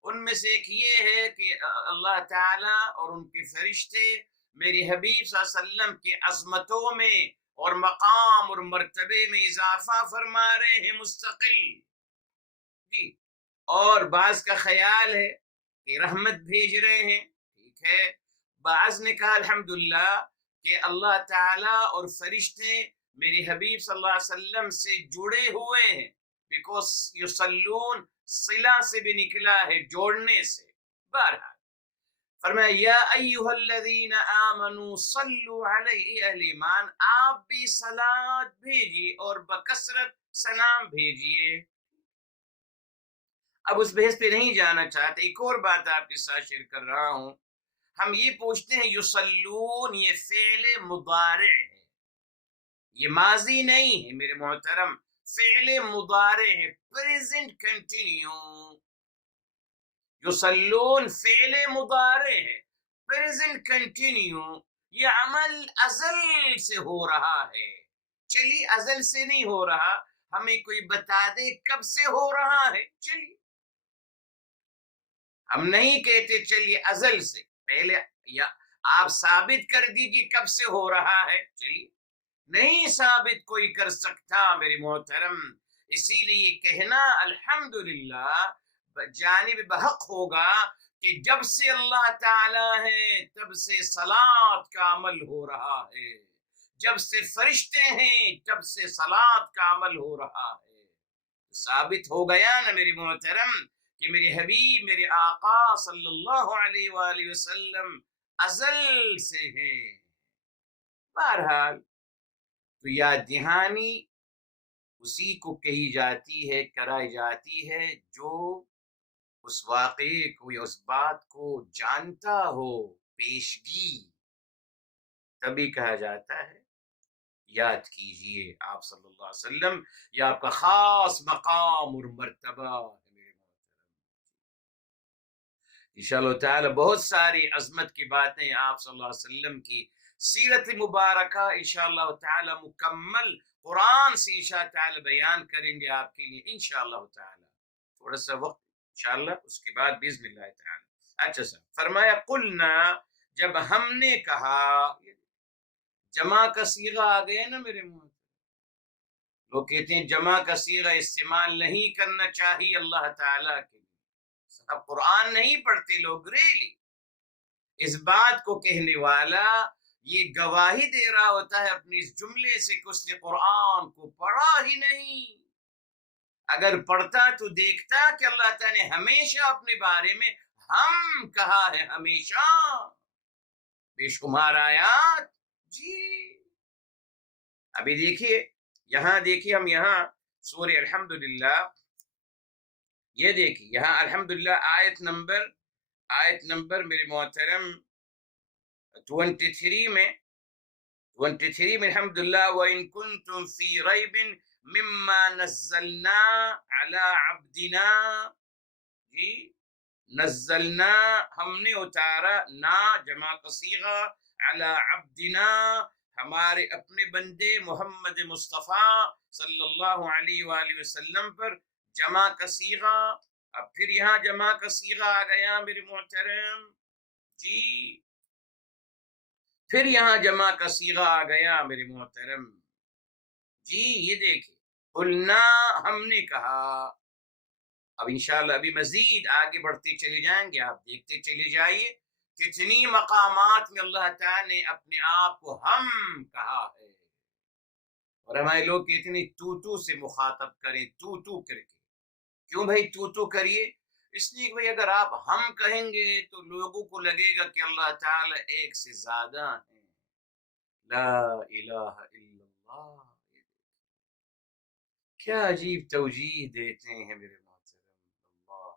ان میں سے ایک یہ ہے کہ اللہ تعالی اور ان کے فرشتے میرے حبیب صلی اللہ علیہ وسلم کی عظمتوں میں اور مقام اور مرتبے میں اضافہ فرما رہے ہیں مستقل. جی اور بعض کا خیال ہے کہ رحمت بھیج رہے ہیں، ٹھیک ہے. بعض نے کہا الحمدللہ کہ اللہ تعالیٰ اور فرشتے میرے حبیب صلی اللہ علیہ وسلم سے جڑے ہوئے ہیں، بیکوز یصلون صلہ سے بھی نکلا ہے، جوڑنے سے. بہرحال فرمایا یا ایھا الذین آمنوا صلوا علیہ، اہل ایمان آپ بھی صلات بھیجیے اور بکثرت سلام بھیجیے. اب اس بحث پہ نہیں جانا چاہتے، ایک اور بات آپ کے ساتھ شیئر کر رہا ہوں. ہم یہ پوچھتے ہیں یصلون یہ فعل مضارع ہے، یہ ماضی نہیں ہے میرے محترم، فعل مضارع ہے، پریزنٹ کنٹینیو. یصلون فعل مضارع ہے، پریزنٹ کنٹینیو، یہ عمل ازل سے ہو رہا ہے. چلی ازل سے نہیں ہو رہا ہمیں کوئی بتا دے کب سے ہو رہا ہے، چلیے ہم نہیں کہتے چلیے ازل سے پہلے، یا آپ ثابت کر دیجیے کب سے ہو رہا ہے، چلیے نہیں ثابت کوئی کر سکتا میرے محترم، اسی لیے کہنا الحمدللہ جانب بحق ہوگا کہ جب سے اللہ تعالی ہے تب سے صلات کا عمل ہو رہا ہے، جب سے فرشتے ہیں تب سے صلات کا عمل ہو رہا ہے، ثابت ہو گیا نا میری محترم کہ میرے حبیب میرے آقا صلی اللہ علیہ وآلہ وسلم ازل سے ہیں۔ بہرحال تو یاد دہانی اسی کو کہی جاتی ہے، کرائی جاتی ہے جو اس واقعے کو یا اس بات کو جانتا ہو، پیشگی، تبھی کہا جاتا ہے یاد کیجئے آپ صلی اللہ علیہ وسلم، یہ آپ کا خاص مقام اور مرتبہ ہے میرے محترم۔ انشاءاللہ تعالی بہت ساری عظمت کی باتیں آپ صلی اللہ علیہ وسلم کی سیرت مبارکہ انشاءاللہ تعالی مکمل قرآن سے انشاءاللہ تعالی بیان کریں گے آپ کے لیے انشاءاللہ تعالی، تھوڑا سا وقت انشاءاللہ، اس کے بعد باذن اللہ تعالی۔ اچھا سر، فرمایا قلنا، جب ہم نے کہا، جمع کا صیغہ آ گیا نا میرے منہ، لوگ کہتے ہیں جمع کا صیغہ استعمال نہیں کرنا چاہیے اللہ تعالیٰ کے لیے، اب قرآن نہیں پڑھتے لوگ، ریلی اس بات کو کہنے والا یہ گواہی دے رہا ہوتا ہے اپنے اس جملے سے کہ اس نے قرآن کو پڑھا ہی نہیں، اگر پڑھتا تو دیکھتا کہ اللہ تعالیٰ نے ہمیشہ اپنے بارے میں ہم کہا ہے، ہمیشہ بے شمار آیات، جی ابھی دیکھیے یہاں، دیکھیے ہم یہاں سورہ الحمدللہ، یہ دیکھیے یہاں الحمدللہ آیت نمبر میرے محترم 23 میں الحمدللہ وَإِن كُنتُم فِي رَيْبٍ مِّمَّا نَزَّلْنَا عَلَىٰ عَبْدِنَا، جی نزلنا ہم نے اتارا، نا جمع کا صیغہ، علی عبدنا ہمارے اپنے بندے محمد مصطفیٰ صلی اللہ علیہ وآلہ وسلم پر، جمع کا صیغہ، اب پھر یہاں جمع کا صیغہ آ گیا میرے محترم، جی پھر یہاں جمع کا صیغہ آ گیا میرے محترم، جی یہ دیکھیں قلنا ہم نے کہا، اب انشاءاللہ ابھی مزید آگے بڑھتے چلے جائیں گے، آپ دیکھتے چلے جائیے کتنی مقامات میں اللہ تعالیٰ نے اپنے آپ کو ہم کہا ہے، اور ہمارے لوگ کہتے ہیں تو سے مخاطب کریں، تو کر کے، کیوں بھائی تو کریے؟ اس لیے کہ بھائی اگر آپ ہم کہیں گے تو لوگوں کو لگے گا کہ اللہ تعالیٰ ایک سے زیادہ ہیں، لا الہ الا اللہ، کیا عجیب توجیہ دیتے ہیں میرے محترم، اللہ،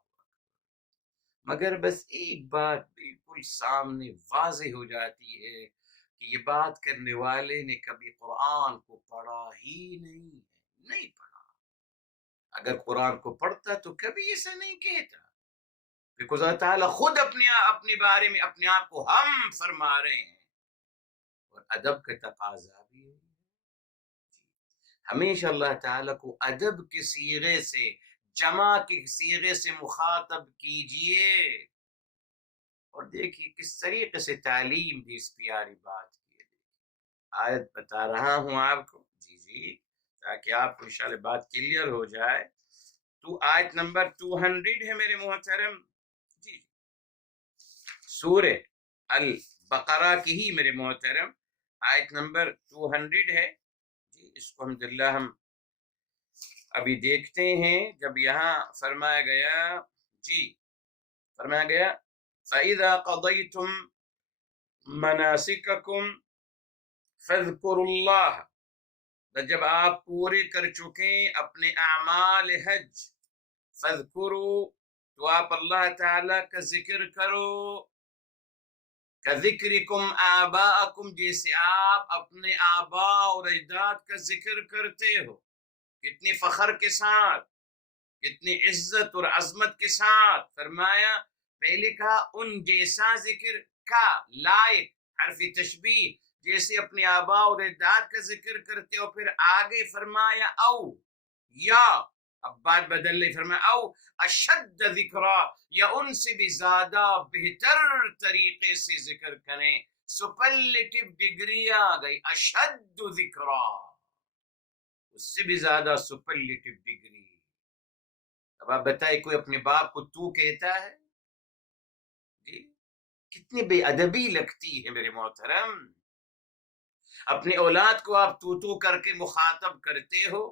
مگر بس ایک بات بالکل سامنے واضح ہو جاتی ہے کہ یہ بات کرنے والے نے کبھی قرآن کو پڑھا ہی نہیں پڑھا، اگر قرآن کو پڑھتا تو کبھی ایسا نہیں کہتا، بیکاز اللہ تعالیٰ خود اپنے بارے میں اپنے آپ کو ہم فرما رہے ہیں، اور ادب کا تقاضا بھی ہے، ہمیشہ اللہ تعالیٰ کو ادب کے صیغے سے، جمع کے صیغے سے مخاطب کیجئے، اور دیکھیے کس طریقے سے تعلیم دی اس پیاری بات کی ہے، آیت بتا رہا ہوں آپ کو، جی تاکہ آپ کو انشاءاللہ بات کلیئر ہو جائے، تو آیت نمبر 200 ہے میرے محترم، جی سورہ البقرہ کی ہی میرے محترم آیت نمبر 200 ہے، جی اس کو الحمدللہ ہم ابھی دیکھتے ہیں، جب یہاں فرمایا گیا، جی فرمایا گیا فَإِذَا قَضَيْتُم مَنَاسِكَكُمْ فَاذْكُرُوا اللَّهَ، جب آپ پورے کر چکیں اپنے اعمال حج، فَاذْكُرُوا تو آپ اللہ تعالیٰ کا ذکر کرو، كَذِكْرِكُمْ آبَاءَكُمْ جیسے آپ اپنے آباء اور اجداد کا ذکر کرتے ہو، کتنی فخر کے ساتھ، اتنی عزت اور عظمت کے ساتھ، فرمایا پہلے کہا ان جیسا ذکر کا، لائق حرف تشبیہ، جیسے اپنے آباء اور اجداد کا ذکر کرتے ہو، پھر آگے فرمایا او یا اب بات بدل لی، فرمایا او اشد ذکرا، یا ان سے بھی زیادہ بہتر طریقے سے ذکر کریں. سپرلیٹو ڈگری آ گئی، اشد ذکرا، اس سے بھی زیادہ سپرلیٹو ڈگری. اب آپ بتائیں کوئی اپنے باپ کو تو کہتا ہے؟ جی کتنی بے ادبی لگتی ہے میرے محترم. اپنے اولاد کو آپ تو کر کے مخاطب کرتے ہو،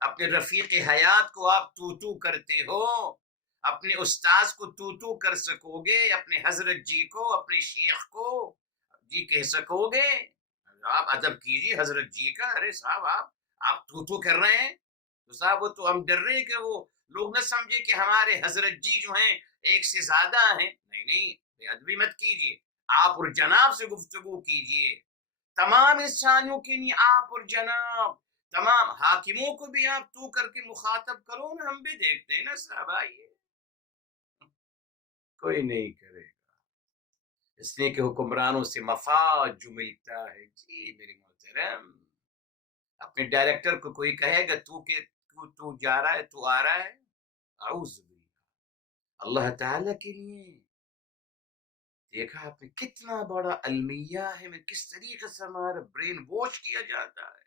اپنے رفیق حیات کو آپ تو کرتے ہو، اپنے استاذ کو تو کر سکو گے، اپنے حضرت جی کو، اپنے شیخ کو جی کہہ سکو گے؟ آپ ادب کیجیے حضرت جی کا. ارے صاحب آپ تو کر رہے ہیں تو صاحب وہ تو ہم ڈر رہے ہیں کہ وہ لوگ نہ سمجھے کہ ہمارے حضرت جی جو ہیں ایک سے زیادہ ہیں. نہیں نہیں، بے ادبی مت کیجیے، آپ اور جناب سے گفتگو کیجیے. تمام انسانوں کے لیے آپ اور جناب، تمام حاکموں کو بھی آپ تو کر کے مخاطب کرو نا، ہم بھی دیکھتے ہیں نا صاحب. آئیے، کوئی نہیں کرے گا، اس لیے کہ حکمرانوں سے مفاد جو ملتا ہے. جی میرے محترم، اپنے ڈائریکٹر کو کوئی کہے گا تو جا رہا ہے، تو آ رہا ہے، اعوذ باللہ. اللہ تعالیٰ کے لیے دیکھا آپ نے کتنا بڑا المیہ ہے، میں کس طریقے سے ہمارا برین واش کیا جاتا ہے.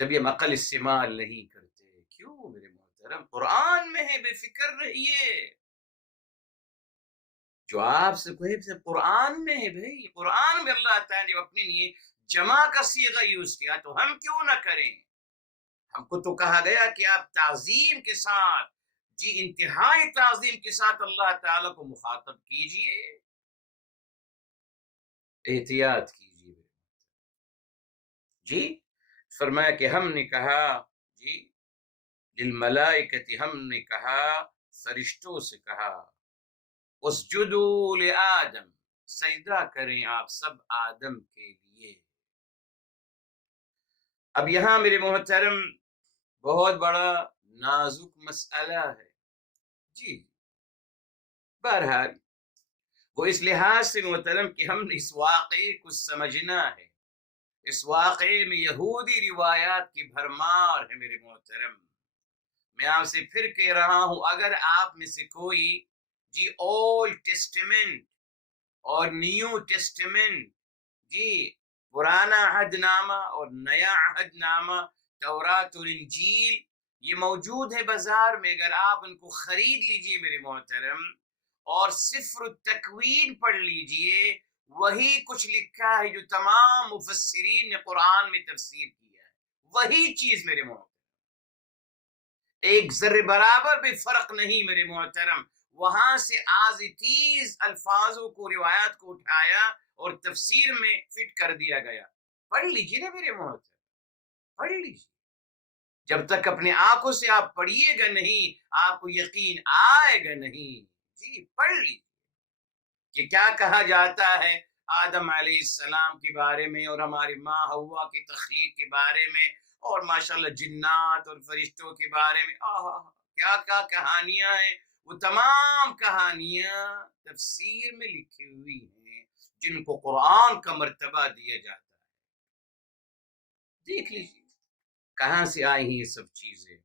جب یہ عقل استعمال نہیں کرتے کیوں میرے محترم؟ قرآن میں ہے، بے فکر رہیے. جو آپ سے کوئی قرآن میں ہے بھائی، قرآن میں اللہ تعالیٰ نے جب اپنے لیے جمع کا صیغہ یوز کیا تو ہم کیوں نہ کریں؟ ہم کو تو کہا گیا کہ آپ تعظیم کے ساتھ، جی انتہائی تعظیم کے ساتھ اللہ تعالیٰ کو مخاطب کیجئے، احتیاط کیجئے. جی فرمایا کہ ہم نے کہا، جی للملائکۃ، ہم نے کہا فرشتوں سے کہا، اسجدوا لآدم، سجدہ کریں آپ سب آدم کے لیے. اب یہاں میرے محترم بہت بڑا نازک مسئلہ ہے. جی بہرحال وہ اس لحاظ سے محترم کہ ہم نے اس واقعے کو سمجھنا ہے. اس واقعے میں یہودی روایات کی بھرمار ہے میرے محترم. میں آپ سے پھر کہہ رہا ہوں، اگر آپ میں سے کوئی جی اولڈ ٹیسٹمنٹ اور نیو ٹیسٹمنٹ، جی پرانا عہد نامہ اور نیا عہد نامہ، تورات اور انجیل، یہ موجود ہے بازار میں، اگر آپ ان کو خرید لیجئے میرے محترم اور سفر التکوین پڑھ لیجئے، وہی کچھ لکھا ہے جو تمام مفسرین نے قرآن میں تفسیر کیا ہے، وہی چیز میرے محترم، ایک ذرے برابر بھی فرق نہیں میرے محترم. وہاں سے آز تیز الفاظوں کو، روایات کو اٹھایا اور تفسیر میں فٹ کر دیا گیا. پڑھ لیجیے نا میرے محترم، پڑھ لیجیے. جب تک اپنے آنکھوں سے آپ پڑھیے گا نہیں، آپ کو یقین آئے گا نہیں. جی پڑھ لیجیے کہ کیا کہا جاتا ہے آدم علیہ السلام کے بارے میں اور ہماری ماں حوا کی تخلیق کے بارے میں، اور ماشاءاللہ جنات اور فرشتوں کے بارے میں. کیا کیا کہانیاں ہیں، وہ تمام کہانیاں تفسیر میں لکھی ہوئی ہیں جن کو قرآن کا مرتبہ دیا جاتا ہے. دیکھ لیجیے کہاں سے آئی ہیں یہ سب چیزیں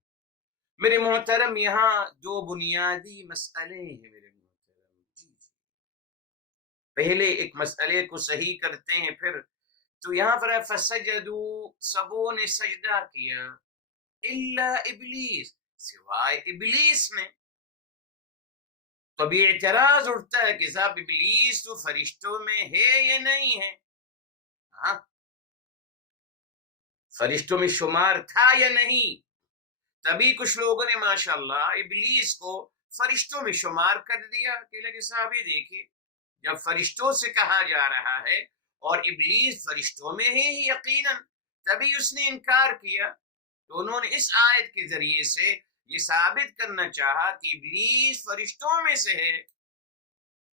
میرے محترم. یہاں دو بنیادی مسئلے ہیں میرے محترم. جی پہلے ایک مسئلے کو صحیح کرتے ہیں پھر. تو یہاں پر فسجدوا، سبوں نے سجدہ کیا، الا ابلیس، سوائے ابلیس نے. تو ابھی اعتراض اٹھتا ہے کہ صاحب ابلیس تو فرشتوں میں ہے یا نہیں ہے؟ ہاں فرشتوں میں شمار تھا یا نہیں؟ تبھی کچھ لوگوں نے ماشاءاللہ ابلیس کو فرشتوں میں شمار کر دیا کہ لگے صاحب یہ دیکھیے، جب فرشتوں سے کہا جا رہا ہے اور ابلیس فرشتوں میں ہے یقیناً، تبھی اس نے انکار کیا. تو انہوں نے اس آیت کے ذریعے سے یہ ثابت کرنا چاہا کہ ابلیس فرشتوں میں سے ہے.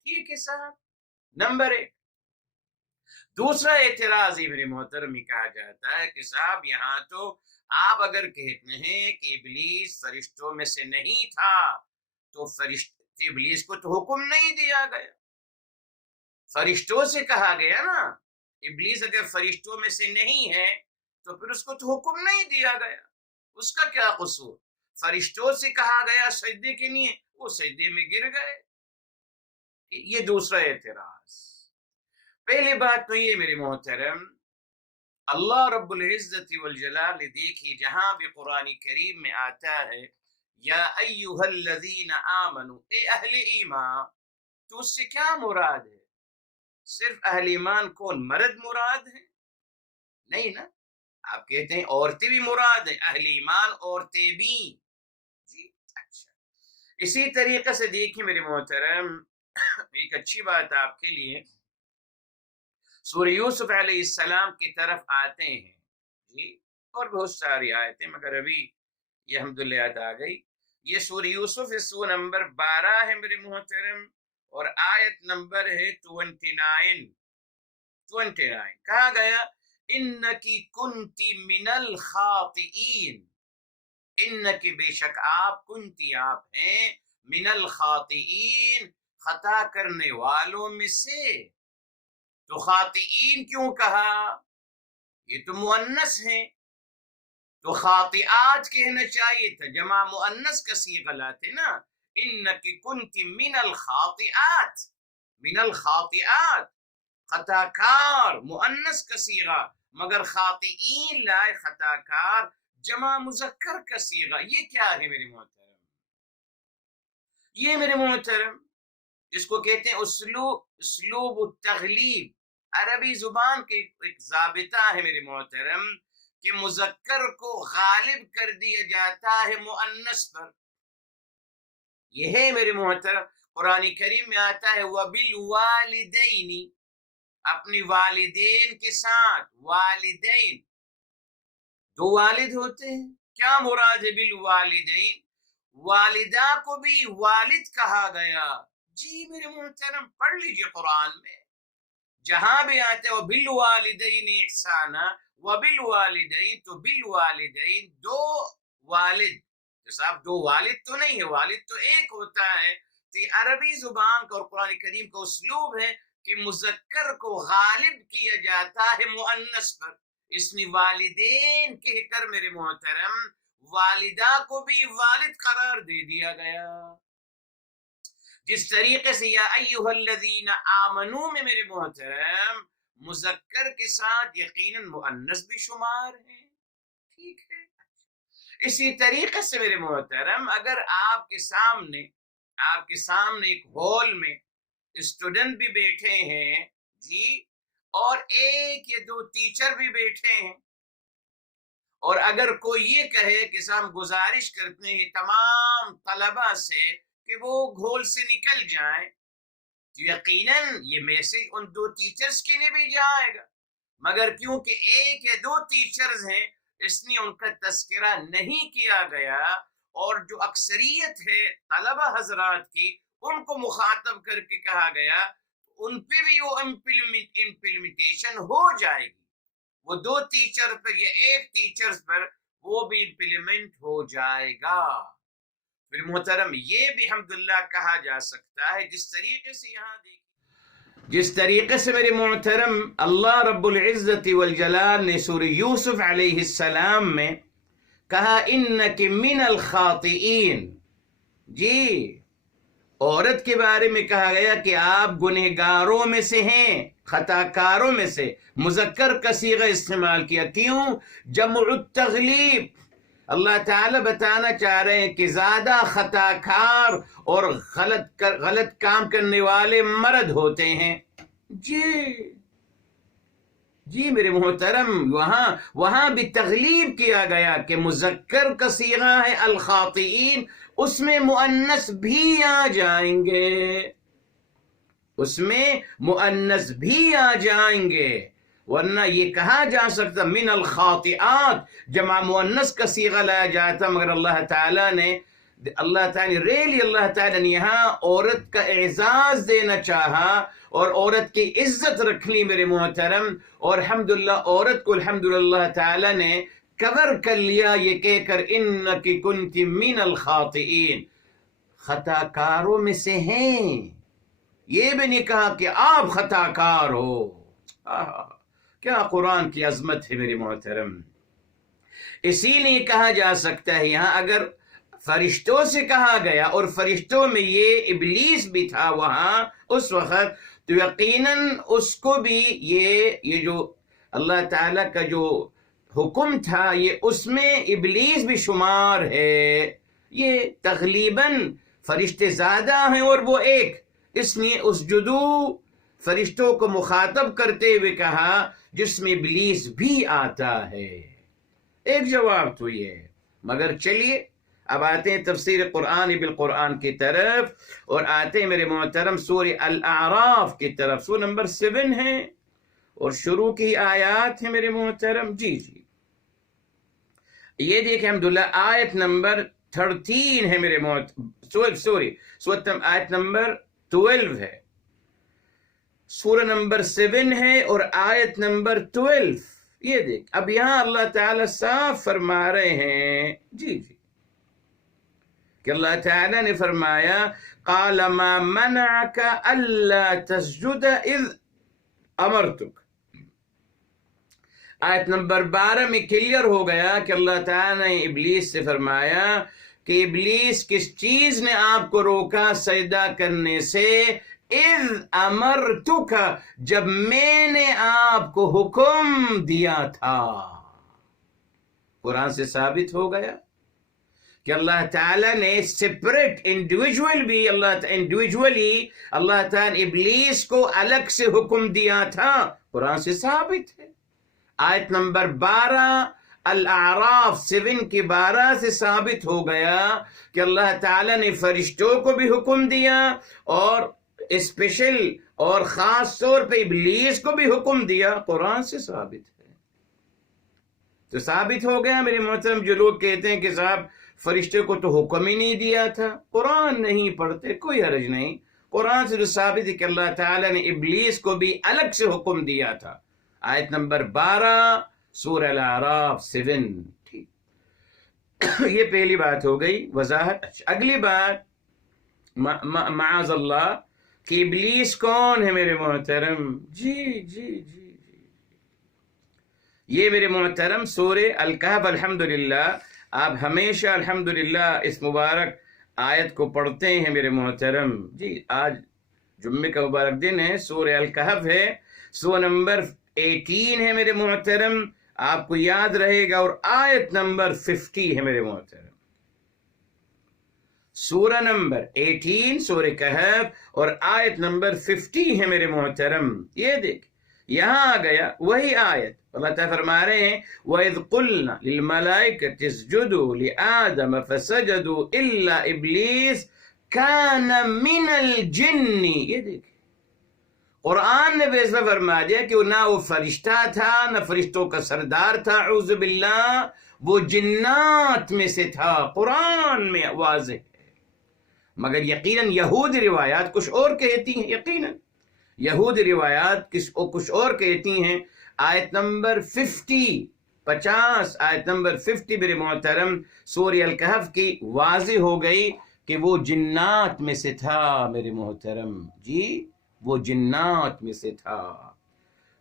ٹھیک ہے صاحب، نمبر ایک. دوسرا اعتراض میرے محترم میں کہا جاتا ہے کہ صاحب یہاں تو آپ اگر کہتے ہیں کہ ابلیس فرشتوں میں سے نہیں تھا تو ابلیس کو تو حکم نہیں دیا گیا، فرشتوں سے کہا گیا نا. ابلیس اگر فرشتوں میں سے نہیں ہے تو پھر اس کو تو حکم نہیں دیا گیا. اس کا کیا قصور؟ فرشتوں سے کہا گیا سجدے کے لیے، وہ سجدے میں گر گئے۔ یہ دوسرا اعتراض۔ پہلی بات تو یہ میرے محترم، اللہ رب العزت والجلال نے دیکھی جہاں بھی قرآن کریم میں آتا ہے یا ایہا الذین آمنوا، اے اہل ایمان، تو اس سے کیا مراد ہے؟ صرف اہل ایمان کون، مرد مراد ہے؟ نہیں نا، آپ کہتے ہیں عورتیں بھی مراد ہیں، اہل ایمان عورتیں بھی۔ جی اچھا، اسی طریقے سے دیکھیں میرے محترم، ایک اچھی بات آپ کے لیے، سورہ یوسف علیہ السلام کی طرف آتے ہیں جی، اور بہت ساری آیتیں، مگر ابھی یہ الحمدللہ یاد آ گئی۔ یہ سورہ یوسف سورہ نمبر 12 ہے میرے محترم، اور آیت نمبر ہے 29۔ کہا گیا انکی کنتی من الخاطئین، انکی بے شک آپ، کنتی آپ ہیں، من الخاطئین خطا کرنے والوں میں سے۔ تو خاطئین کیوں کہا؟ یہ تو مؤنث ہیں، تو خاطئات کہنا چاہیے تھا، جمع مؤنث کا صیغہ لاتے نا، انکی کنتی من الخاطئات، من الخاطئات خطا کار، مؤنث کا صیغہ، مگر خاطئین لائے خطا کار، جمع مذکر کا صیغہ۔ یہ کیا ہے میرے محترم؟ یہ میرے محترم جس کو کہتے ہیں اسلوب التغلیب، عربی زبان کے ایک ضابطہ ہے میرے محترم کہ مذکر کو غالب کر دیا جاتا ہے مؤنث پر۔ یہ ہے میرے محترم، قرآن کریم میں آتا ہے وَبِالْوَالِدَيْنِ، اپنی والدین کے ساتھ، والدین دو والد ہوتے ہیں، کیا مراد ہے بالوالدین؟ والدہ کو بھی والد کہا گیا۔ جی میرے محترم پڑھ لیجئے قرآن میں جہاں بھی آتے ہیں وَبِالْوَالِدَيْنِ احسانا، وَبِالْوَالِدَيْنِ، تو بالوالدین دو والد، صاحب دو والد تو نہیں ہے، والد تو ایک ہوتا ہے۔ تو یہ عربی زبان کا اور قرآن کریم کا اسلوب ہے کہ مذکر کو غالب کیا جاتا ہے مؤنث پر، اس نے والدین کہہ کر میرے محترم والدہ کو بھی والد قرار دے دیا گیا۔ جس طریقے سے یا ایہا الذین آمنوا میں میرے محترم مذکر کے ساتھ یقیناً مؤنث بھی شمار ہیں، ٹھیک ہے۔ اسی طریقے سے میرے محترم اگر آپ کے سامنے ایک ہال میں اسٹوڈنٹ بھی بیٹھے ہیں جی، اور ایک یا دو ٹیچر بھی بیٹھے ہیں، اور اگر کوئی یہ کہے کہ ہم گزارش کرتے ہیں تمام طلبہ سے کہ وہ گھول سے نکل جائیں، تو یقیناً یہ میسج ان دو ٹیچرز کے لیے بھی جائے گا، مگر کیونکہ ایک یا دو ٹیچرز ہیں اس لیے ان کا تذکرہ نہیں کیا گیا، اور جو اکثریت ہے طلبہ حضرات کی ان کو مخاطب کر کے کہا گیا، ان پہ بھی وہ امپلیمنٹیشن ہو جائے گی، وہ دو ٹیچر پر یا ایک ٹیچر پر وہ بھی امپلیمنٹ ہو جائے گا۔ پھر محترم یہ بھی الحمدللہ کہا جا سکتا ہے جس طریقے سے یہاں دیکھیں، جس طریقے سے میرے محترم اللہ رب العزت والجلال نے سورہ یوسف علیہ السلام میں کہا انک من الخاطئین، جی عورت کے بارے میں کہا گیا کہ آپ گنہگاروں میں سے ہیں، خطا کاروں میں سے، مذکر کا صیغہ استعمال کیا، کیوں؟ جمع التغلیب، اللہ تعالیٰ بتانا چاہ رہے ہیں کہ زیادہ خطا کار اور غلط کام کرنے والے مرد ہوتے ہیں۔ جی میرے محترم وہاں بھی تغلیب کیا گیا کہ مذکر کا صیغہ ہے الخاطئین، اس میں مؤنث بھی آ جائیں گے، اس میں مؤنث بھی آ جائیں گے، ورنہ یہ کہا جا سکتا من الخاطئات جمع مؤنث کا صیغہ لایا جاتا، مگر اللہ تعالیٰ نے یہاں عورت کا اعزاز دینا چاہا اور عورت کی عزت رکھ لی میرے محترم، اور الحمدللہ عورت کو الحمدللہ اللہ تعالیٰ نے کور کر لیا یہ کہہ کر انکی کنتی من الخاطئین، خطا کاروں میں سے ہیں، یہ بھی نہیں کہا کہ آپ خطا کار ہو۔ کیا قرآن کی عظمت ہے میرے محترم۔ اسی لیے کہا جا سکتا ہے یہاں اگر فرشتوں سے کہا گیا اور فرشتوں میں یہ ابلیس بھی تھا وہاں اس وقت، تو یقیناً اس کو بھی یہ جو اللہ تعالیٰ کا جو حکم تھا یہ اس میں ابلیس بھی شمار ہے. یہ تغلیباً فرشتے زیادہ ہیں اور وہ ایک، اس لیے اسجدو فرشتوں کو مخاطب کرتے ہوئے کہا جس میں ابلیس بھی آتا ہے. ایک جواب تو یہ ہے. مگر چلیے اب آتے ہیں تفسیر قرآن بالقرآن کی طرف، اور آتے ہیں میرے محترم سورہ الاعراف کی طرف. سورہ نمبر 7 ہے اور شروع کی آیات ہیں میرے محترم. جی یہ دیکھیں الحمدللہ آیت نمبر 13 ہے میرے محترم، آیت نمبر 12 ہے. سورہ نمبر 7 ہے اور آیت نمبر 12. یہ دیکھ اب یہاں اللہ تعالیٰ صاف فرما رہے ہیں جی کہ اللہ تعالیٰ نے فرمایا قال ما منعك الا تسجد اذ امرتك. آیت نمبر 12 میں کلیئر ہو گیا کہ اللہ تعالیٰ نے ابلیس سے فرمایا کہ ابلیس کس چیز نے آپ کو روکا سجدہ کرنے سے؟ اذ امرتک، جب میں نے آپ کو حکم دیا تھا. قرآن سے ثابت ہو گیا کہ اللہ تعالیٰ نے سپریٹ انڈیویجول بھی اللہ تعالیٰ نے ابلیس کو الگ سے حکم دیا تھا. قرآن سے ثابت ہے. آیت نمبر 12 الاعراف 7 کی 12 سے ثابت ہو گیا کہ اللہ تعالیٰ نے فرشتوں کو بھی حکم دیا اور اسپیشل اور خاص طور پہ ابلیس کو بھی حکم دیا. قرآن سے ثابت ہے. تو ثابت ہو گیا میرے محترم. جو لوگ کہتے ہیں کہ صاحب فرشتے کو تو حکم ہی نہیں دیا تھا، قرآن نہیں پڑھتے، کوئی حرج نہیں. قرآن سے جو ثابت ہے کہ اللہ تعالیٰ نے ابلیس کو بھی الگ سے حکم دیا تھا. آیت نمبر 12 سورہ الاعراف 7. ٹھیک، یہ پہلی بات ہو گئی وضاحت. اگلی بات معاذ اللہ کہ ابلیس کون ہے میرے محترم؟ جی یہ میرے محترم سورہ الکہف. الحمدللہ آپ ہمیشہ الحمدللہ اس مبارک آیت کو پڑھتے ہیں میرے محترم. جی آج جمعے کا مبارک دن ہے. سورہ الکہف ہے، سورہ نمبر 18 ہے میرے محترم. آپ کو یاد رہے گا. اور آیت نمبر 50 ہے میرے محترم. سورہ نمبر 18 سورہ کہف اور آیت نمبر 50 ہے میرے محترم. یہ دیکھ یہاں آ گیا وہی آیت. اللہ تعالیٰ فرما رہے ہیں وَإِذْ قُلْنَا لِلْمَلَائِكَةِ اسْجُدُوا لِآدَمَ فَسَجَدُوا إِلَّا إِبْلِيسَ كَانَ مِنَ الْجِنِّ. یہ دیکھ قرآن نے فیصلہ فرما دیا کہ نہ وہ فرشتہ تھا، نہ فرشتوں کا سردار تھا، اعوذ باللہ، وہ جنات میں سے تھا. قرآن میں واضح ہے. مگر یقیناً یہود روایات کچھ اور کہتی ہیں. یقیناً یہود روایات کچھ اور کہتی ہیں. آیت نمبر 50 آیت نمبر 50 میرے محترم سورہ الکہف کی واضح ہو گئی کہ وہ جنات میں سے تھا میرے محترم. جی وہ جنات میں سے تھا.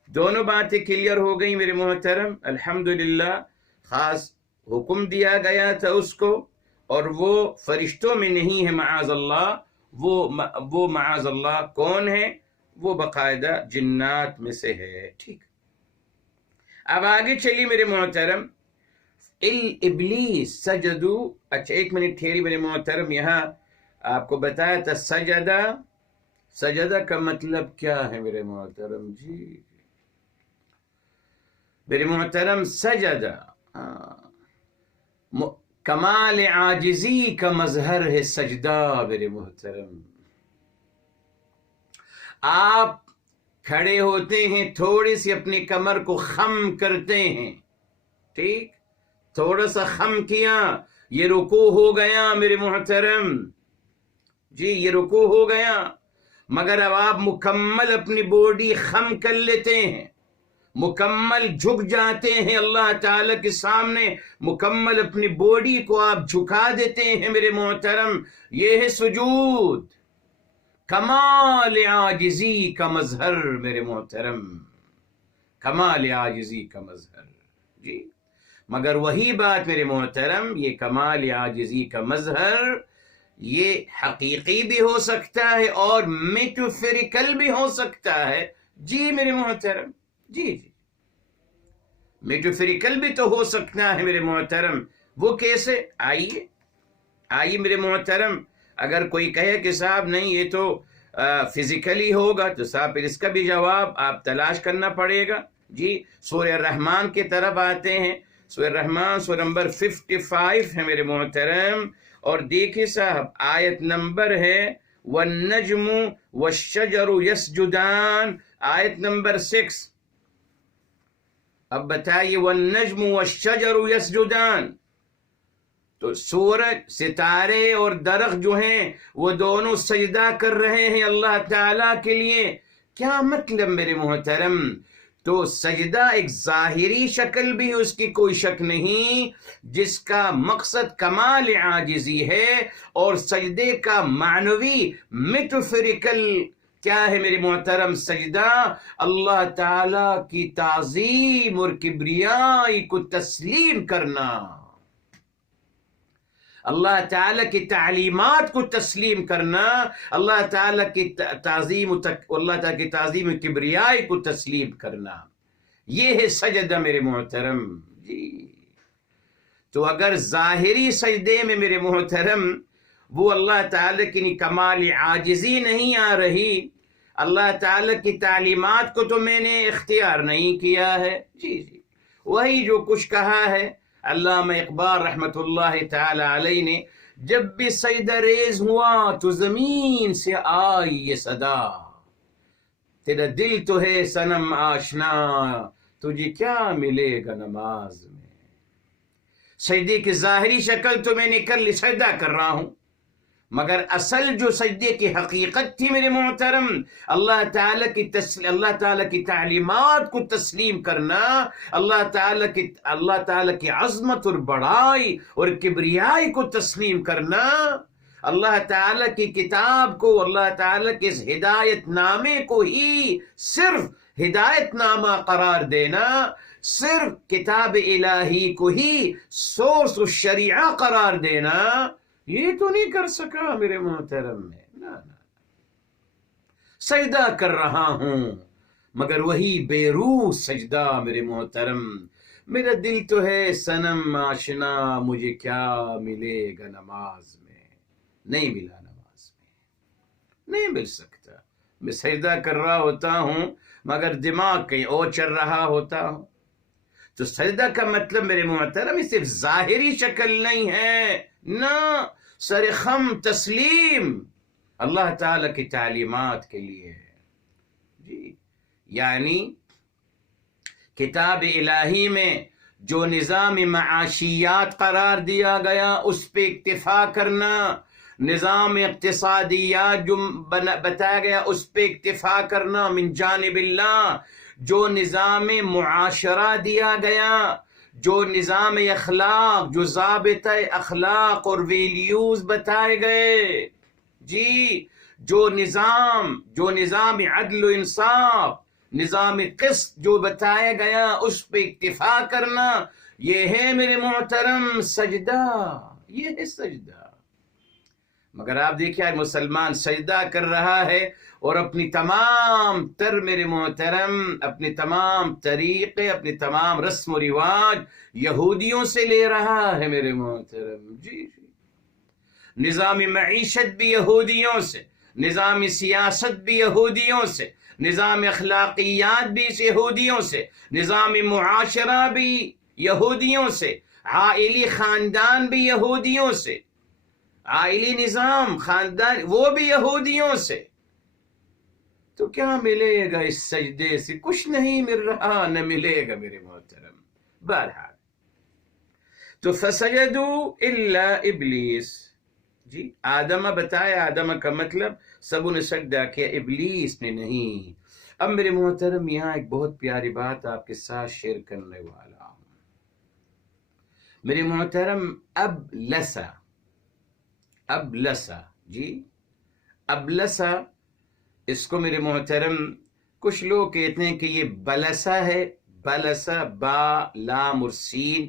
دونوں باتیں کلیئر ہو گئی میرے محترم. الحمدللہ خاص حکم دیا گیا تھا اس کو، اور وہ فرشتوں میں نہیں ہے معاذ اللہ. وہ معاذ اللہ کون ہے؟ وہ باقاعدہ جنات میں سے ہے. ٹھیک، اب آگے چلی میرے محترم. ابلیس سجدو. اچھا ایک منٹ ٹھہری میرے محترم. یہاں آپ کو بتایا تھا سجدہ کا مطلب کیا ہے میرے محترم. جی میرے محترم سجدہ کمال عاجزی کا مظہر ہے سجدہ میرے محترم. آپ کھڑے ہوتے ہیں، تھوڑی سی اپنی کمر کو خم کرتے ہیں. ٹھیک، تھوڑا سا خم کیا، یہ رکوع ہو گیا میرے محترم. جی یہ رکوع ہو گیا. مگر اب آپ مکمل اپنی باڈی خم کر لیتے ہیں، مکمل جھک جاتے ہیں اللہ تعالی کے سامنے، مکمل اپنی باڈی کو آپ جھکا دیتے ہیں میرے محترم. یہ ہے سجود، کمال عاجزی کا مظہر میرے محترم، کمال عاجزی کا مظہر. جی مگر وہی بات میرے محترم، یہ کمال عاجزی کا مظہر یہ حقیقی بھی ہو سکتا ہے اور میٹافیریکل بھی ہو سکتا ہے. جی میرے محترم، جی جی میٹافیریکل بھی تو ہو سکتا ہے میرے محترم. وہ کیسے؟ آئیے میرے محترم، اگر کوئی کہے کہ صاحب نہیں یہ تو فزیکلی ہوگا، تو صاحب پھر اس کا بھی جواب آپ تلاش کرنا پڑے گا. جی سورہ الرحمن کی طرف آتے ہیں. سورہ الرحمن سورہ نمبر 55 ہے میرے محترم، اور دیکھیں صاحب آیت نمبر ہے والنجم والشجر یسجدان، آیت نمبر 6. اب بتائیے والنجم والشجر یسجدان، تو سورج، ستارے اور درخت جو ہیں وہ دونوں سجدہ کر رہے ہیں اللہ تعالیٰ کے لیے. کیا مطلب میرے محترم؟ تو سجدہ ایک ظاہری شکل بھی اس کی کوئی شک نہیں، جس کا مقصد کمال عاجزی ہے، اور سجدے کا معنوی میٹافیریکل کیا ہے میرے محترم؟ سجدہ اللہ تعالیٰ کی تعظیم اور کبریائی کو تسلیم کرنا، اللہ تعالیٰ کی تعلیمات کو تسلیم کرنا، اللہ تعالیٰ کی تعظیم اللہ تعالیٰ کی تعظیم کبریائی کو تسلیم کرنا، یہ ہے سجدہ میرے محترم. جی تو اگر ظاہری سجدے میں میرے محترم وہ اللہ تعالیٰ کی کمال عاجزی نہیں آ رہی، اللہ تعالیٰ کی تعلیمات کو تو میں نے اختیار نہیں کیا ہے، جی وہی جو کچھ کہا ہے علامہ اقبال رحمت اللہ تعالی علیہ نے، جب بھی سجدہ ریز ہوا تو زمین سے آئی یہ صدا، تیرا دل تو ہے صنم آشنا، تجھے کیا ملے گا نماز میں. سجدے کی ظاہری شکل تو میں نے کر لی، سجدہ کر رہا ہوں، مگر اصل جو سجدے کی حقیقت تھی میرے محترم، اللہ تعالیٰ کی تعلیمات کو تسلیم کرنا، اللہ تعالیٰ کی عظمت اور بڑائی اور کبریائی کو تسلیم کرنا، اللہ تعالیٰ کی کتاب کو، اللہ تعالیٰ کے اس ہدایت نامے کو ہی صرف ہدایت نامہ قرار دینا، صرف کتاب الہی کو ہی سورس الشریعہ قرار دینا، یہ تو نہیں کر سکا میرے محترم میں. نا سجدہ کر رہا ہوں مگر وہی بے روح سجدہ میرے محترم، میرا دل تو ہے صنم آشنا، مجھے کیا ملے گا نماز میں. نہیں ملا نماز میں، نہیں مل سکتا. میں سجدہ کر رہا ہوتا ہوں مگر دماغ کہیں اور چل رہا ہوتا ہوں. تو سجدہ کا مطلب میرے محترم صرف ظاہری شکل نہیں ہے، نہ سر خم تسلیم اللہ تعالیٰ کی تعلیمات کے لیے ہے. جی یعنی کتاب الہی میں جو نظام معاشیات قرار دیا گیا اس پہ اکتفا کرنا، نظام اقتصادیات جو بتایا گیا اس پہ اکتفا کرنا من جانب اللہ، جو نظام معاشرہ دیا گیا، جو نظام اخلاق، جو ضابطہ اخلاق اور ویلیوز بتائے گئے، جی جو نظام عدل و انصاف، نظام قسط جو بتایا گیا اس پہ اکتفا کرنا، یہ ہے میرے محترم سجدہ، یہ ہے سجدہ. مگر آپ دیکھیں آج مسلمان سجدہ کر رہا ہے اور اپنی تمام تر میرے محترم، اپنے تمام طریقے، اپنے تمام رسم و رواج یہودیوں سے لے رہا ہے میرے محترم. جی نظام معیشت بھی یہودیوں سے، نظام سیاست بھی یہودیوں سے، نظام اخلاقیات بھی یہودیوں سے، نظام معاشرہ بھی یہودیوں سے، عائلی خاندان بھی یہودیوں سے، عائلی نظام خاندان وہ بھی یہودیوں سے. تو کیا ملے گا اس سجدے سے؟ کچھ نہیں مل رہا، نہ ملے گا میرے محترم. بہرحال تو فسجدوا الا ابلیس، جی آدم بتایا، آدم کا مطلب سب نے سجدہ کیا، ابلیس نے نہیں. اب میرے محترم یہاں ایک بہت پیاری بات آپ کے ساتھ شیئر کرنے والا ہوں میرے محترم. ابلسا، جی ابلسا، اس کو میرے محترم کچھ لوگ کہتے ہیں کہ یہ بلسا ہے، بلسا با لام اور سین،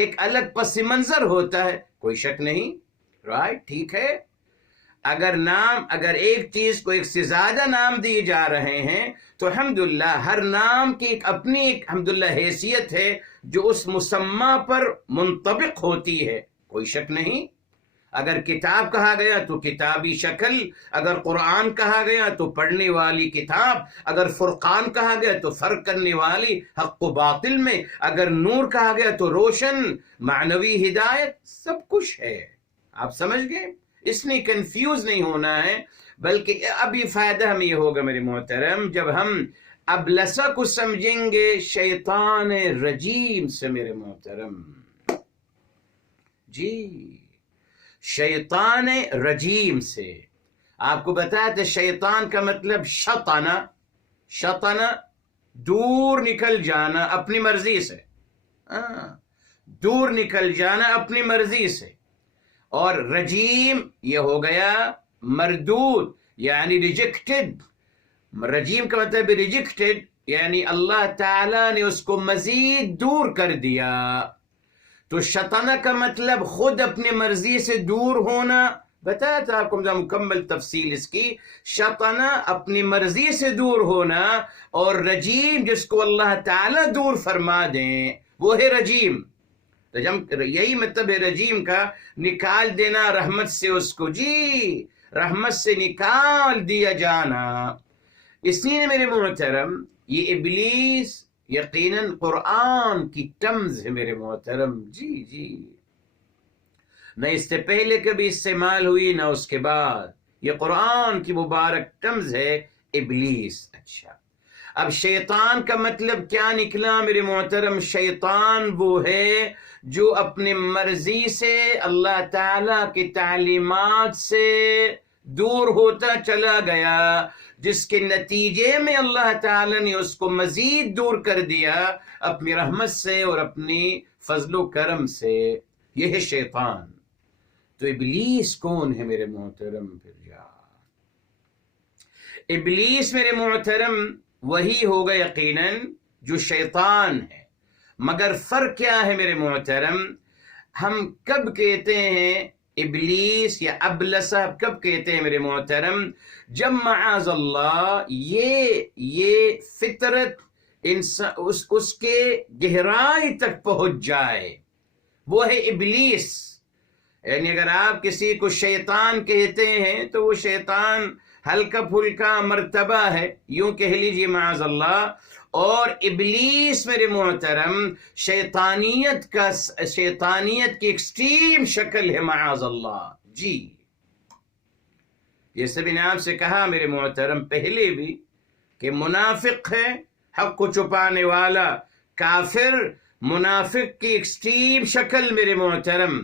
ایک الگ پس منظر ہوتا ہے، کوئی شک نہیں، رائٹ، ٹھیک ہے۔ اگر ایک چیز کو ایک سے زیادہ نام دیے جا رہے ہیں تو الحمدللہ ہر نام کی ایک اپنی ایک الحمدللہ حیثیت ہے جو اس مسمى پر منطبق ہوتی ہے، کوئی شک نہیں۔ اگر کتاب کہا گیا تو کتابی شکل، اگر قرآن کہا گیا تو پڑھنے والی کتاب، اگر فرقان کہا گیا تو فرق کرنے والی حق و باطل میں، اگر نور کہا گیا تو روشن، معنوی ہدایت، سب کچھ ہے۔ آپ سمجھ گئے؟ اس لیے کنفیوز نہیں ہونا ہے، بلکہ اب یہ فائدہ ہمیں یہ ہوگا میرے محترم جب ہم ابلسہ کو سمجھیں گے شیطان رجیم سے میرے محترم، جی شیطان رجیم سے۔ آپ کو بتایا تھا شیطان کا مطلب شطن دور نکل جانا اپنی مرضی سے، دور نکل جانا اپنی مرضی سے، اور رجیم یہ ہو گیا مردود یعنی ریجیکٹڈ۔ رجیم کا مطلب ریجیکٹڈ یعنی اللہ تعالی نے اس کو مزید دور کر دیا۔ تو شطنہ کا مطلب خود اپنی مرضی سے دور ہونا، بتایا تھا آپ کو مکمل تفصیل اس کی۔ شطنہ اپنی مرضی سے دور ہونا، اور رجیم جس کو اللہ تعالی دور فرما دیں وہ ہے رجیم۔ یہی مطلب ہے رجیم کا، نکال دینا رحمت سے اس کو، جی رحمت سے نکال دیا جانا۔ اس لیے میرے محترم یہ ابلیس یقیناً قرآن کی طنز ہے میرے محترم، جی نہ اس سے پہلے کبھی استعمال ہوئی نہ اس کے بعد، یہ قرآن کی مبارک طنز ہے ابلیس۔ اچھا، اب شیطان کا مطلب کیا نکلا میرے محترم؟ شیطان وہ ہے جو اپنی مرضی سے اللہ تعالی کی تعلیمات سے دور ہوتا چلا گیا، جس کے نتیجے میں اللہ تعالی نے اس کو مزید دور کر دیا اپنی رحمت سے اور اپنی فضل و کرم سے، یہ ہے شیطان۔ تو ابلیس کون ہے میرے محترم؟ پھر ابلیس میرے محترم وہی ہوگا یقیناً جو شیطان ہے، مگر فرق کیا ہے میرے محترم؟ ہم کب کہتے ہیں ابلیس یا ابلسہ کب کہتے ہیں میرے محترم؟ جب معاذ اللہ یہ فطرت اس کے گہرائی تک پہنچ جائے، وہ ہے ابلیس۔ یعنی اگر آپ کسی کو شیطان کہتے ہیں تو وہ شیطان ہلکا پھلکا مرتبہ ہے، یوں کہہ لیجیے معاذ اللہ، اور ابلیس میرے محترم شیطانیت کی ایکسٹریم شکل ہے معاذ اللہ، جی یہ سب نے آپ سے کہا میرے محترم پہلے بھی کہ منافق ہے، حق کو چھپانے والا، کافر منافق کی ایکسٹریم شکل میرے محترم۔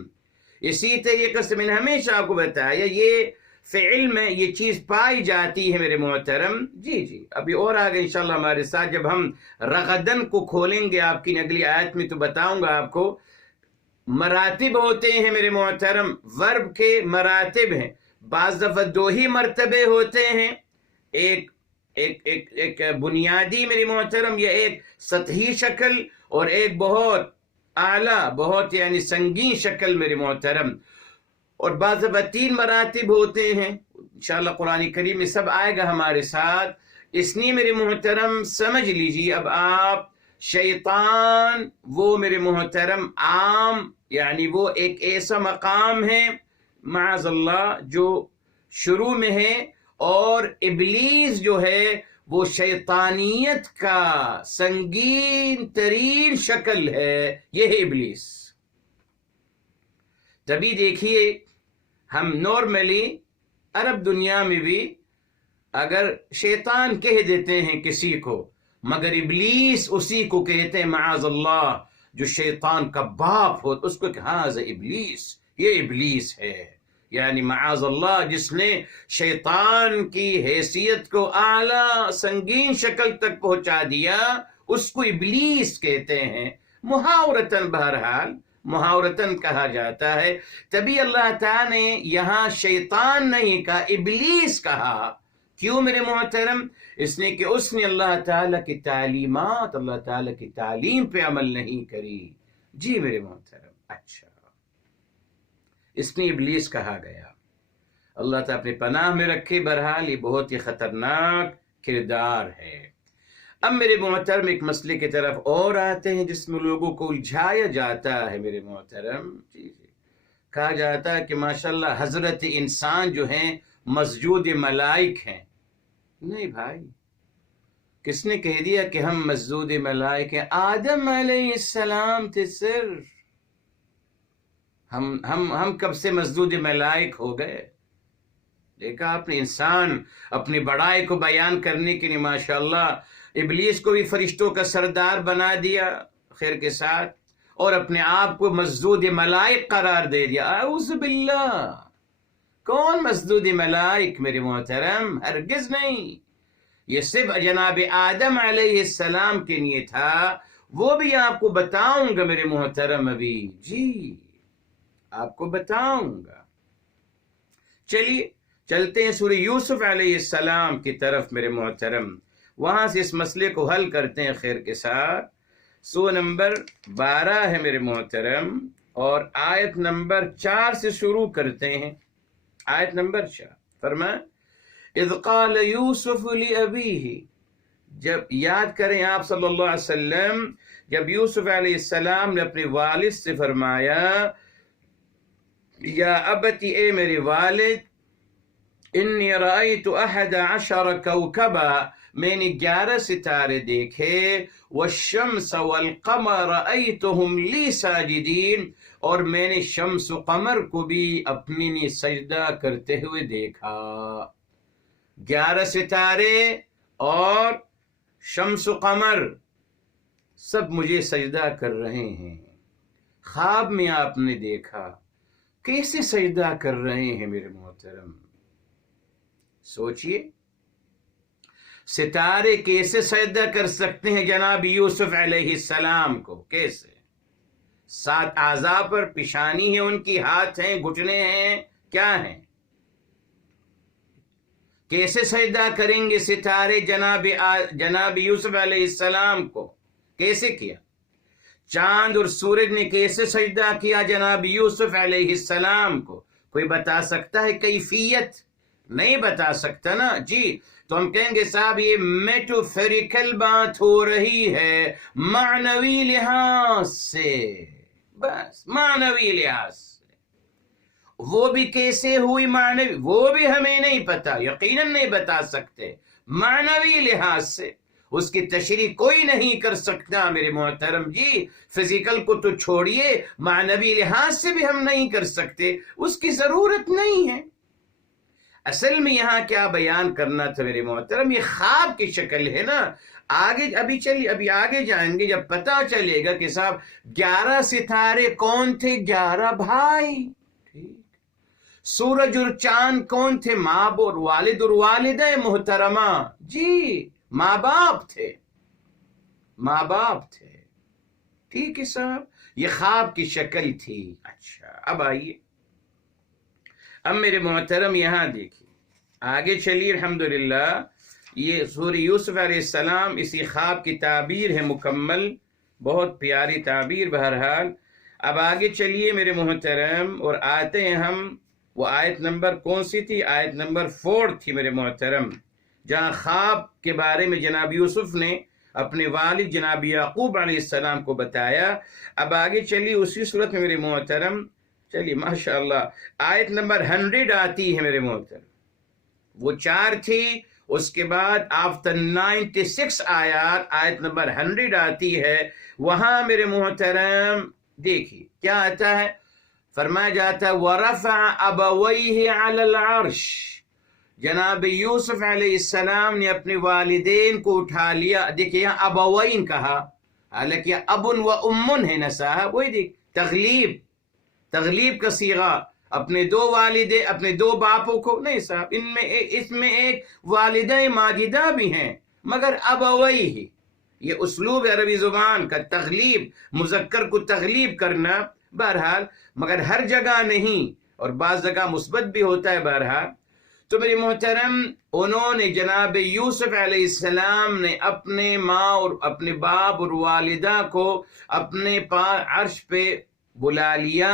اسی طریقے سے میں نے ہمیشہ آپ کو بتایا یہ فعل میں یہ چیز پائی جاتی ہے میرے محترم، جی ابھی اور آگے انشاءاللہ ہمارے ساتھ جب ہم رغدن کو کھولیں گے آپ کی اگلی آیت میں تو بتاؤں گا آپ کو۔ مراتب ہوتے ہیں میرے محترم، ورب کے مراتب ہیں، بعض دفعہ دو ہی مرتبے ہوتے ہیں، ایک بنیادی میرے محترم یا ایک سطحی شکل، اور ایک بہت اعلیٰ بہت یعنی سنگین شکل میرے محترم، اور بعض دفعہ تین مراتب ہوتے ہیں، انشاءاللہ قرآن کریم میں سب آئے گا ہمارے ساتھ۔ اس لیے میرے محترم سمجھ لیجیے اب آپ شیطان وہ میرے محترم عام یعنی وہ ایک ایسا مقام ہے معاذ اللہ جو شروع میں ہے، اور ابلیس جو ہے وہ شیطانیت کا سنگین ترین شکل ہے، یہ ہے ابلیس۔ تبھی دیکھیے ہم نارملی عرب دنیا میں بھی اگر شیطان کہہ دیتے ہیں کسی کو، مگر ابلیس اسی کو کہتے ہیں معاذ اللہ، جو شیطان کا باپ ہو اس کو کہ ہاں ابلیس، یہ ابلیس ہے، یعنی معاذ اللہ جس نے شیطان کی حیثیت کو اعلیٰ سنگین شکل تک پہنچا دیا اس کو ابلیس کہتے ہیں، محاورتاً بہرحال محاورتاً کہا جاتا ہے۔ تبھی اللہ تعالیٰ نے یہاں شیطان نہیں کہا، ابلیس کہا۔ کیوں میرے محترم؟ اس نے کہ اس نے اللہ تعالیٰ کی تعلیمات، اللہ تعالیٰ کی تعلیم پہ عمل نہیں کری، جی میرے محترم، اچھا اس نے ابلیس کہا گیا، اللہ تعالیٰ اپنے پناہ میں رکھے، بہرحال یہ بہت ہی خطرناک کردار ہے۔ اب میرے محترم ایک مسئلے کی طرف اور آتے ہیں جس میں لوگوں کو الجھایا جاتا ہے میرے محترم، جی کہا جاتا ہے کہ ماشاءاللہ حضرت انسان جو ہیں مسجود ملائک ہیں۔ نہیں بھائی، کس نے کہہ دیا کہ ہم مسجود ملائک ہیں؟ آدم علیہ السلام تھے صرف، ہم کب سے مسجود ملائک ہو گئے؟ دیکھا آپ نے، انسان اپنی بڑائی کو بیان کرنے کے لیے ماشاءاللہ ابلیس کو بھی فرشتوں کا سردار بنا دیا خیر کے ساتھ، اور اپنے آپ کو مسجود ملائک قرار دے دیا۔ اعوذ باللہ، کون مسجود ملائک میرے محترم؟ ہرگز نہیں، یہ صرف جناب آدم علیہ السلام کے لیے تھا، وہ بھی آپ کو بتاؤں گا میرے محترم ابھی، جی آپ کو بتاؤں گا۔ چلیے چلتے ہیں سورہ یوسف علیہ السلام کی طرف میرے محترم، وہاں سے اس مسئلے کو حل کرتے ہیں خیر کے ساتھ۔ سورہ نمبر 12 ہے میرے محترم، اور آیت نمبر 4 سے شروع کرتے ہیں۔ آیت نمبر 4 فرمائیں، اذ قال یوسف لأبیہ، جب یاد کریں آپ صلی اللہ علیہ وسلم، جب یوسف علیہ السلام نے اپنے والد سے فرمایا، یا ابتی، اے میرے والد، انی رأیت 11 کوکبا، میں نے 11 ستارے دیکھے، والشمس والقمر رأیتهم لی ساجدین، اور میں نے شمس و قمر کو بھی اپنے لیے سجدہ کرتے ہوئے دیکھا۔ 11 ستارے اور شمس و قمر سب مجھے سجدہ کر رہے ہیں۔ خواب میں آپ نے دیکھا، کیسے سجدہ کر رہے ہیں میرے محترم؟ سوچئے، ستارے کیسے سجدہ کر سکتے ہیں جناب یوسف علیہ السلام کو؟ کیسے؟ 7 اعضاء پر، پیشانی ہے ان کی، ہاتھ ہیں، گھٹنے ہیں، کیا ہیں؟ کیسے سجدہ کریں گے ستارے جناب یوسف علیہ السلام کو؟ کیسے کیا؟ چاند اور سورج نے کیسے سجدہ کیا جناب یوسف علیہ السلام کو؟ کوئی بتا سکتا ہے کیفیت؟ نہیں بتا سکتا نا، جی تو ہم کہیں گے صاحب یہ میٹافیریکل بات ہو رہی ہے، معنوی لحاظ سے، بس معنوی لحاظ سے۔ وہ بھی کیسے ہوئی معنوی، وہ بھی ہمیں نہیں پتا، یقیناً نہیں بتا سکتے، معنوی لحاظ سے اس کی تشریح کوئی نہیں کر سکتا میرے محترم، جی فزیکل کو تو چھوڑیے، معنوی لحاظ سے بھی ہم نہیں کر سکتے، اس کی ضرورت نہیں ہے۔ اصل میں یہاں کیا بیان کرنا تھا میرے محترم، یہ خواب کی شکل ہے نا، ابھی آگے جائیں گے جب پتہ چلے گا کہ صاحب 11 ستارے کون تھے؟ 11 بھائی، ٹھیک۔ سورج اور چاند کون تھے؟ ماں اور والد اور والدہ محترمہ، جی ماں باپ تھے، ماں باپ تھے، ٹھیک ہے صاحب، یہ خواب کی شکل تھی۔ اچھا اب آئیے، اب میرے محترم یہاں دیکھیے، آگے چلیے، الحمدللہ یہ سورہ یوسف علیہ السلام اسی خواب کی تعبیر ہے مکمل، بہت پیاری تعبیر بہرحال۔ اب آگے چلیے میرے محترم، اور آتے ہیں ہم، وہ آیت نمبر کون سی تھی؟ آیت نمبر 4 تھی میرے محترم، جہاں خواب کے بارے میں جناب یوسف نے اپنے والد جناب یعقوب علیہ السلام کو بتایا۔ اب آگے چلیے اسی صورت میں میرے محترم، چلیے ماشاءاللہ آیت نمبر 100 آتی ہے میرے محترم، وہ 4 تھی، اس کے بعد آفٹر 96 آیت نمبر 100 آتی ہے، وہاں میرے محترم دیکھیے کیا آتا ہے، فرمایا جاتا ہے وَرَفَعَ أَبَوَيْهِ عَلَى الْعَرْشِ، جناب یوسف علیہ السلام نے اپنے والدین کو اٹھا لیا۔ دیکھیے یہاں ابوین کہا، حالانکہ ابن و امن ہے نا صاحب، وہی دیکھ تغلیب کا صیغہ، اپنے 2 والدے، اپنے 2 باپوں کو نہیں صاحب، اس میں ایک والدہ ماجدہ بھی ہیں، مگر ابوئی ہی، یہ اسلوب عربی زبان کا، تغلیب، مذکر کو تغلیب کرنا، بہرحال مگر ہر جگہ نہیں، اور بعض جگہ مثبت بھی ہوتا ہے بہرحال۔ تو میری محترم انہوں نے جناب یوسف علیہ السلام نے اپنے ماں اور اپنے باپ اور والدہ کو اپنے عرش پہ بلا لیا.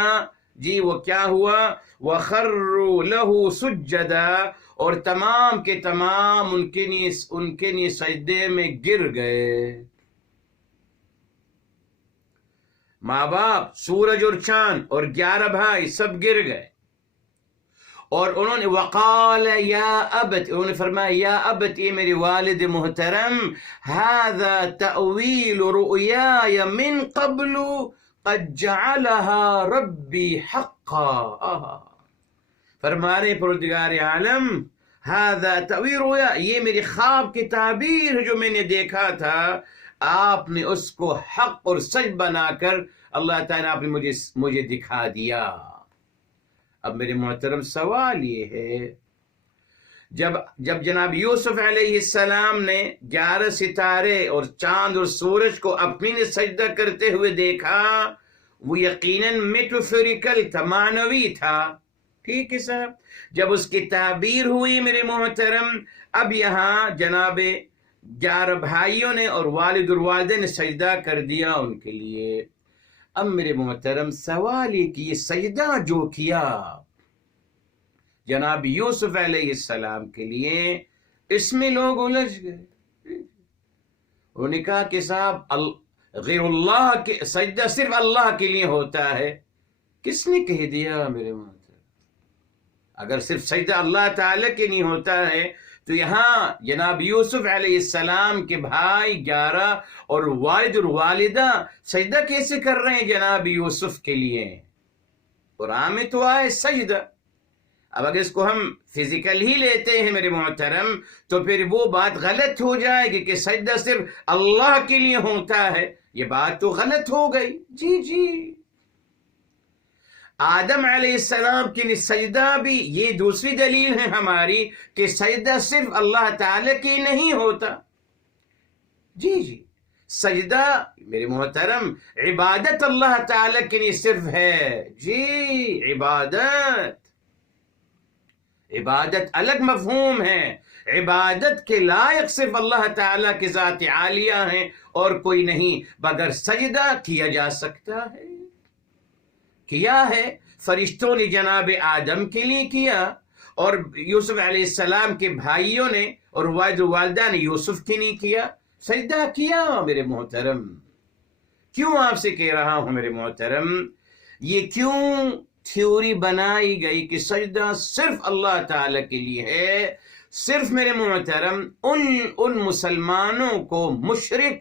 جی وہ کیا ہوا؟ وَخَرُّوا لَهُ سُجَّدًا، اور تمام کے تمام ان کے لیے سجدے میں گر گئے. ماں باپ، سورج اور چاند اور 11 بھائی سب گر گئے. اور انہوں نے وقال یا ابت، انہوں نے فرمایا یا ابت، یہ میری والد محترم، هذا تأویل رؤیای من قبل قد جعلها ربی حقا. فرمانے پروردگار عالم، هذا تأویل رؤیا، یہ میری خواب کی تعبیر جو میں نے دیکھا تھا، آپ نے اس کو حق اور سچ بنا کر اللہ تعالیٰ آپ نے مجھے دکھا دیا. اب میرے محترم سوال یہ ہے، جب جناب یوسف علیہ السلام نے 11 ستارے اور چاند اور سورج کو اپنی نے سجدہ کرتے ہوئے دیکھا، وہ یقیناً میٹافوریکل تھا، معنوی تھا. ٹھیک ہے صاحب. جب اس کی تعبیر ہوئی میرے محترم، اب یہاں جناب 11 بھائیوں نے اور والد اور والدہ نے سجدہ کر دیا ان کے لیے. اب میرے محترم سوال یہ کہ یہ سجدہ جو کیا جناب یوسف علیہ السلام کے لیے، اس میں لوگ الجھ گئے. انہوں نے کہا کہ صاحب غیر اللہ کے سجدہ صرف اللہ کے لیے ہوتا ہے. کس نے کہہ دیا میرے محترم؟ اگر صرف سجدہ اللہ تعالی کے لیے ہوتا ہے تو یہاں جناب یوسف علیہ السلام کے بھائی 11 اور والد اور والدہ سجدہ کیسے کر رہے ہیں جناب یوسف کے لیے؟ قرآن میں تو آئے سجدہ. اب اگر اس کو ہم فزیکل ہی لیتے ہیں میرے محترم تو پھر وہ بات غلط ہو جائے گی کہ سجدہ صرف اللہ کے لیے ہوتا ہے. یہ بات تو غلط ہو گئی. جی آدم علیہ السلام کے لیے سجدہ بھی یہ دوسری دلیل ہے ہماری کہ سجدہ صرف اللہ تعالی کی نہیں ہوتا. جی سجدہ میرے محترم عبادت اللہ تعالی کے لیے صرف ہے. جی عبادت الگ مفہوم ہے. عبادت کے لائق صرف اللہ تعالیٰ کی ذات عالیہ ہیں اور کوئی نہیں. مگر سجدہ کیا جا سکتا ہے، کیا ہے. فرشتوں نے جناب آدم کے لیے کیا اور یوسف علیہ السلام کے بھائیوں نے اور والد و والدہ نے یوسف کے لیے کیا، سجدہ کیا. میرے محترم کیوں آپ سے کہہ رہا ہوں میرے محترم، یہ کیوں تھیوری بنائی گئی کہ سجدہ صرف اللہ تعالی کے لیے ہے؟ صرف میرے محترم ان مسلمانوں کو مشرک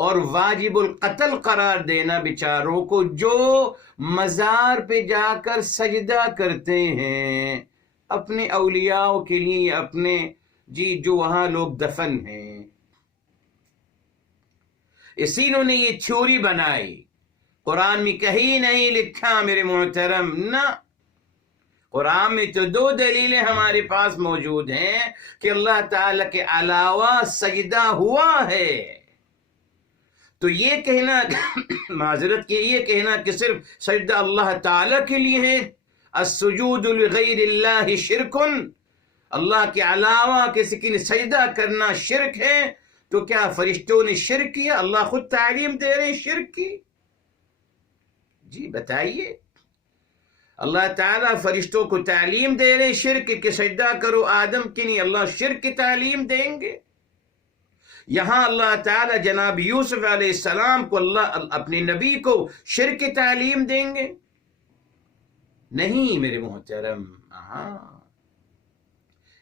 اور واجب القتل قرار دینا بیچاروں کو جو مزار پہ جا کر سجدہ کرتے ہیں اپنے اولیاء کے لیے، اپنے جو وہاں لوگ دفن ہیں. اسی انہوں نے یہ تھیوری بنائی. قرآن میں کہیں نہیں لکھا میرے محترم، نہ. قرآن میں تو 2 دلیلیں ہمارے پاس موجود ہیں کہ اللہ تعالی کے علاوہ سجدہ ہوا ہے. تو یہ کہنا معذرت کے یہ کہنا کہ صرف سجدہ اللہ تعالی کے لیے ہے، السجود لغیر اللہ شرک، اللہ کے علاوہ کسی کے لیے سجدہ کرنا شرک ہے. تو کیا فرشتوں نے شرک کیا؟ اللہ خود تعلیم دے رہے شرک کی. جی بتائیے، اللہ تعالیٰ فرشتوں کو تعلیم دے رہے شرک کہ سجدہ کرو آدم کے لیے، اللہ شرک کی تعلیم دیں گے؟ یہاں اللہ تعالیٰ جناب یوسف علیہ السلام کو اللہ اپنے نبی کو شرک کی تعلیم دیں گے؟ نہیں میرے محترم.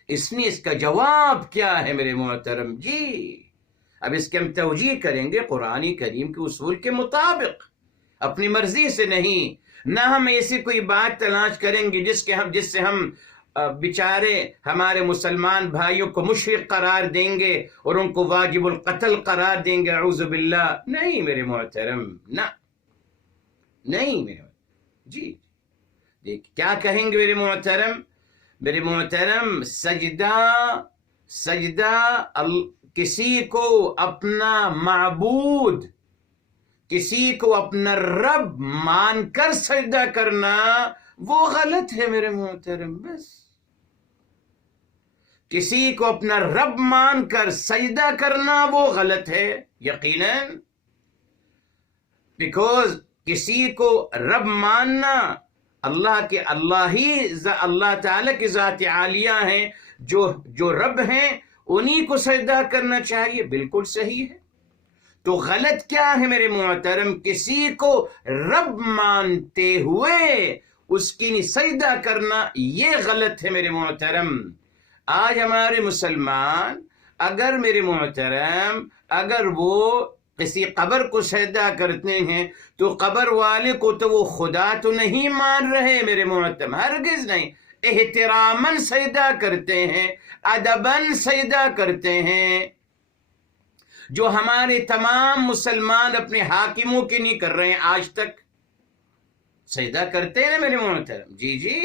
اس کا جواب کیا ہے میرے محترم؟ جی اب اس کے ہم توجیہ کریں گے قرآن کریم کے اصول کے مطابق، اپنی مرضی سے نہیں. نہ ہم ایسی کوئی بات تلاش کریں گے جس سے ہم بیچارے ہمارے مسلمان بھائیوں کو مشرک قرار دیں گے اور ان کو واجب القتل قرار دیں گے، اعوذ باللہ. نہیں میرے محترم، نہ نہیں میرے جی دیکھ کیا کہیں گے میرے محترم. میرے محترم سجدہ کسی کو اپنا معبود، کسی کو اپنا رب مان کر سجدہ کرنا وہ غلط ہے میرے محترم. بس کسی کو اپنا رب مان کر سجدہ کرنا وہ غلط ہے یقیناً، بیکوز کسی کو رب ماننا اللہ تعالیٰ کی ذات عالیہ ہیں، جو رب ہیں انہی کو سجدہ کرنا چاہیے، بالکل صحیح ہے۔ تو غلط کیا ہے میرے محترم؟ کسی کو رب مانتے ہوئے اس کی سجدہ کرنا، یہ غلط ہے میرے محترم۔ آج ہمارے مسلمان اگر میرے محترم اگر وہ کسی قبر کو سجدہ کرتے ہیں تو قبر والے کو تو وہ خدا تو نہیں مان رہے میرے محترم، ہرگز نہیں، احتراماً سجدہ کرتے ہیں، ادباً سجدہ کرتے ہیں، جو ہمارے تمام مسلمان اپنے حاکموں کے نہیں کر رہے ہیں، آج تک سجدہ کرتے ہیں میرے محترم، جی جی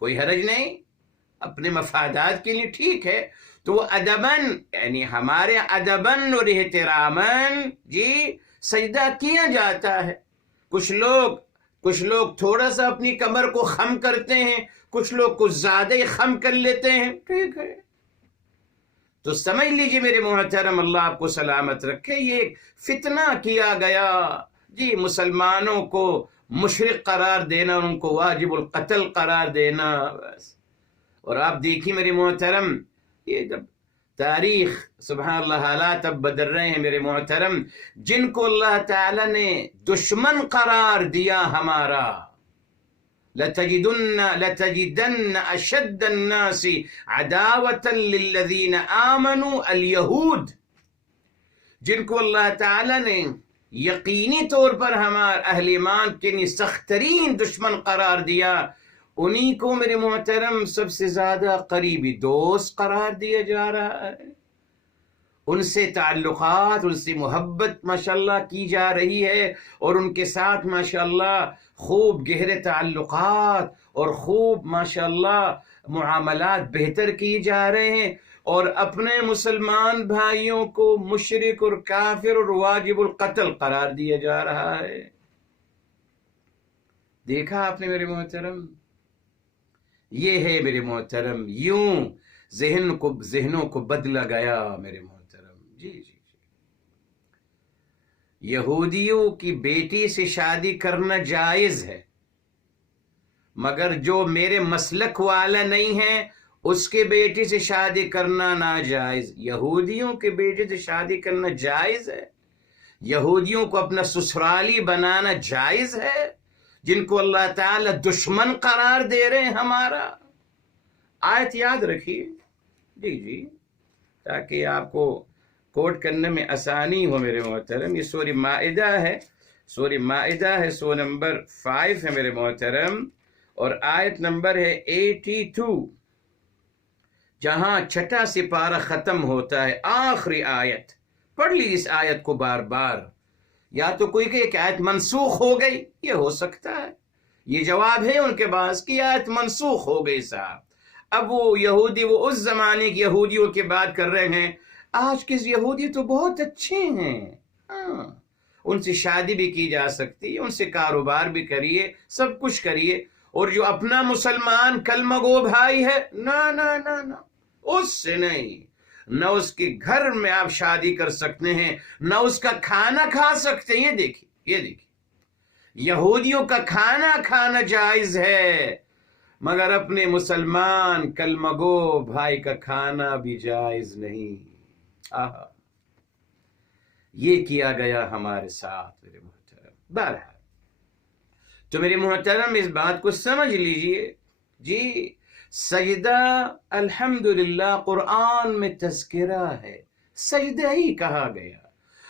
کوئی حرج نہیں، اپنے مفادات کے لیے ٹھیک ہے، تو ادباً یعنی ہمارے ادباً اور احتراماً جی سجدہ کیا جاتا ہے۔ کچھ لوگ تھوڑا سا اپنی کمر کو خم کرتے ہیں، کچھ لوگ کچھ زیادہ ہی خم کر لیتے ہیں، ٹھیک ہے، تو سمجھ لیجیے میرے محترم، اللہ آپ کو سلامت رکھے، یہ ایک فتنہ کیا گیا جی، مسلمانوں کو مشرک قرار دینا، ان کو واجب القتل قرار دینا، بس۔ اور آپ دیکھیے میرے محترم، یہ جب تاریخ سبحان اللہ حالات اب بدل رہے ہیں میرے محترم، جن کو اللہ تعالی نے دشمن قرار دیا ہمارا، لَتَجِدَنَّ أَشَدَّ النَّاسِ عَدَاوَةً لِلَّذِينَ آمَنُوا الْيَهُودِ، جن کو اللہ تعالی نے یقینی طور پر ہمارے اہل ایمان کے سخت ترین دشمن قرار دیا، انہی کو میرے محترم سب سے زیادہ قریبی دوست قرار دیا جا رہا ہے، ان سے تعلقات، ان سے محبت ماشاءاللہ کی جا رہی ہے، اور ان کے ساتھ ماشاءاللہ خوب گہرے تعلقات اور خوب ماشاءاللہ معاملات بہتر کی جا رہے ہیں، اور اپنے مسلمان بھائیوں کو مشرک اور کافر اور واجب القتل قرار دیا جا رہا ہے۔ دیکھا آپ نے میرے محترم، یہ ہے میرے محترم، یوں ذہنوں کو بدلا گیا میرے محترم، جی جی جی۔ یہودیوں کی بیٹی سے شادی کرنا جائز ہے، مگر جو میرے مسلک والا نہیں ہے اس کے بیٹی سے شادی کرنا ناجائز۔ یہودیوں کے بیٹی سے شادی کرنا جائز ہے، یہودیوں کو اپنا سسرالی بنانا جائز ہے، جن کو اللہ تعالی دشمن قرار دے رہے ہیں ہمارا۔ آیت یاد رکھیے، جی جی، تاکہ آپ کو کوٹ کرنے میں آسانی ہو میرے محترم۔ یہ سورہ مائدہ ہے، سورہ نمبر 5 ہے میرے محترم، اور آیت نمبر ہے 82، جہاں چھٹا سپارہ ختم ہوتا ہے، آخری آیت پڑھ لی اس آیت کو بار بار۔ یا تو کوئی کہ ایک آیت منسوخ ہو گئی، یہ ہو سکتا ہے، یہ جواب ہے ان کے پاس کہ آیت منسوخ ہو گئی صاحب۔ اب وہ یہودی، وہ اس زمانے کی یہودیوں کی بات کر رہے ہیں، آج کے یہودی تو بہت اچھے ہیں، ہاں، ان سے شادی بھی کی جا سکتی ہے، ان سے کاروبار بھی کریے، سب کچھ کریے، اور جو اپنا مسلمان کلمہ گو بھائی ہے، نہ اس سے نہیں، نہ اس کے گھر میں آپ شادی کر سکتے ہیں، نہ اس کا کھانا کھا سکتے ہیں۔ یہ دیکھیے یہودیوں کا کھانا کھانا جائز ہے، مگر اپنے مسلمان کلمہ گو بھائی کا کھانا بھی جائز نہیں۔ آہا، یہ کیا گیا ہمارے ساتھ میرے محترم۔ بہرحال تو میرے محترم اس بات کو سمجھ لیجئے، جی سجدہ الحمدللہ قرآن میں تذکرہ ہے، سجدہ ہی کہا گیا۔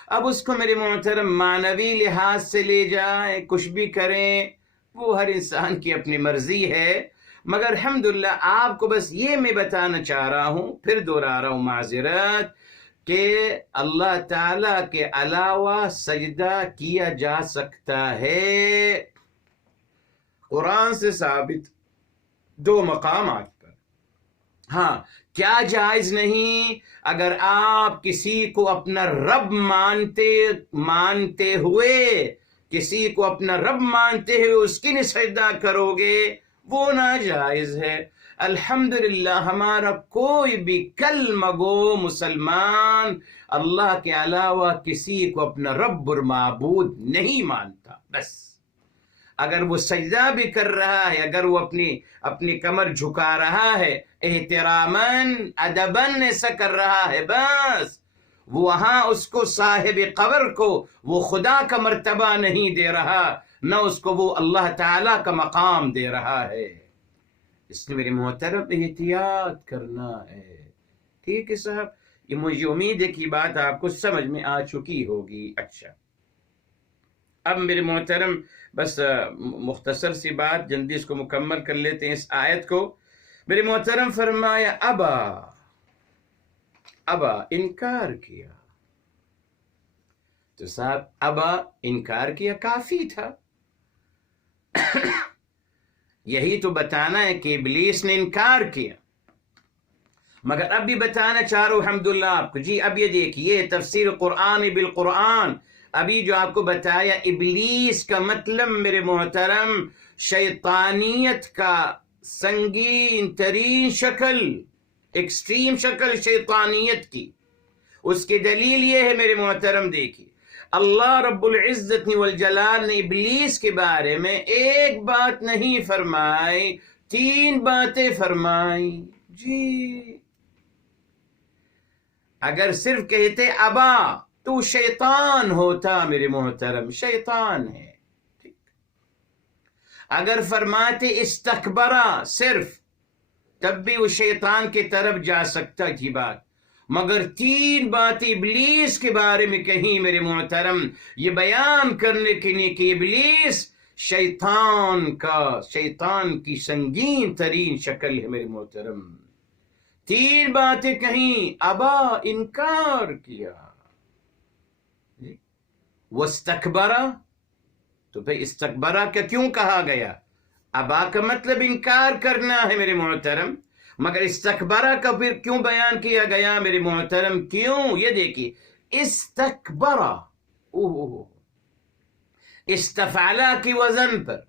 اب اس کو میرے محترم معنوی لحاظ سے لے جائیں، کچھ بھی کریں، وہ ہر انسان کی اپنی مرضی ہے، مگر الحمدللہ آپ کو بس یہ میں بتانا چاہ رہا ہوں، پھر دوہرا رہا ہوں معذرت، کہ اللہ تعالی کے علاوہ سجدہ کیا جا سکتا ہے، قرآن سے ثابت 2 مقامات پر۔ ہاں، کیا جائز نہیں؟ اگر آپ کسی کو اپنا رب مانتے ہوئے کسی کو اپنا رب مانتے ہوئے اس کی سجدہ کرو گے، وہ ناجائز ہے۔ الحمدللہ ہمارا کوئی بھی کلمہ گو مسلمان اللہ کے علاوہ کسی کو اپنا رب اور معبود نہیں مانتا. بس اگر وہ سجدہ بھی کر رہا ہے، اگر وہ اپنی کمر جھکا رہا ہے احتراماً ادباً ایسا کر رہا ہے، بس وہاں اس کو صاحب قبر کو وہ خدا کا مرتبہ نہیں دے رہا، نہ اس کو وہ اللہ تعالی کا مقام دے رہا ہے. اس لیے میرے محترم احتیاط کرنا ہے. ٹھیک ہے صاحب، یہ مجھے امید ہے کہ بات آپ کو سمجھ میں آ چکی ہوگی. اچھا، اب میرے محترم بس مختصر سی بات جلدی اس کو مکمل کر لیتے ہیں اس آیت کو. میرے محترم فرمایا ابا انکار کیا. تو صاحب ابا انکار کیا کافی تھا. یہی تو بتانا ہے کہ ابلیس نے انکار کیا. مگر اب بھی بتانا چاہ رہا ہوں الحمدللہ آپ کو. جی اب یہ دیکھیے تفسیر قرآن بالقرآن. ابھی جو آپ کو بتایا ابلیس کا مطلب میرے محترم شیطانیت کا سنگین ترین شکل، ایکسٹریم شکل شیطانیت کی. اس کی دلیل یہ ہے میرے محترم، دیکھیے اللہ رب العزت والجلال نے ابلیس کے بارے میں ایک بات نہیں فرمائی، 3 باتیں فرمائی. جی اگر صرف کہتے ابا تو شیطان ہوتا میرے محترم، شیطان ہے. ٹھیک، اگر فرماتے استکبرا صرف، تب بھی وہ شیطان کی طرف جا سکتا تھی بات. مگر 3 باتیں ابلیس کے بارے میں کہیں میرے محترم، یہ بیان کرنے کے لیے کہ ابلیس شیطان کی سنگین ترین شکل ہے میرے محترم. 3 باتیں کہیں، ابا انکار کیا، واستکبرا. تو پھر استکبرا کا کیوں کہا گیا؟ ابا کا مطلب انکار کرنا ہے میرے محترم، مگر استکبرا کا پھر کیوں بیان کیا گیا میرے محترم؟ کیوں؟ یہ دیکھیے استکبرا استفعلا کی وزن پر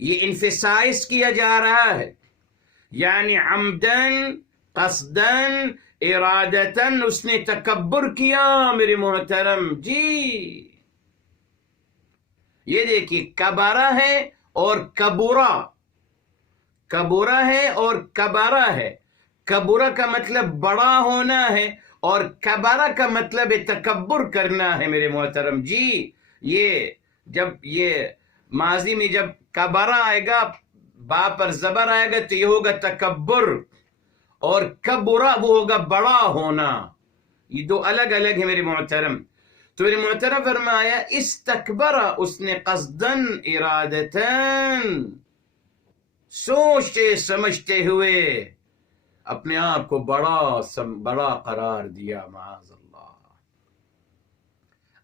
یہ انفسائز کیا جا رہا ہے، یعنی عمدن قصدن ارادتن اس نے تکبر کیا میرے محترم. جی یہ دیکھیے کبارہ ہے اور کبورا، کبورا ہے اور کبارہ ہے. کبورا کا مطلب بڑا ہونا ہے اور کبارہ کا مطلب تکبر کرنا ہے میرے محترم. جی یہ ماضی میں جب کبارہ آئے گا، با پر زبر آئے گا تو یہ ہوگا تکبر، اور کبورا وہ ہوگا بڑا ہونا. یہ 2 الگ الگ ہیں میرے محترم. تو میرے محترم فرمایا استکبرا، اس نے قصدن ارادتن سوچتے سمجھتے ہوئے اپنے آپ کو بڑا قرار دیا. معاذ اللہ،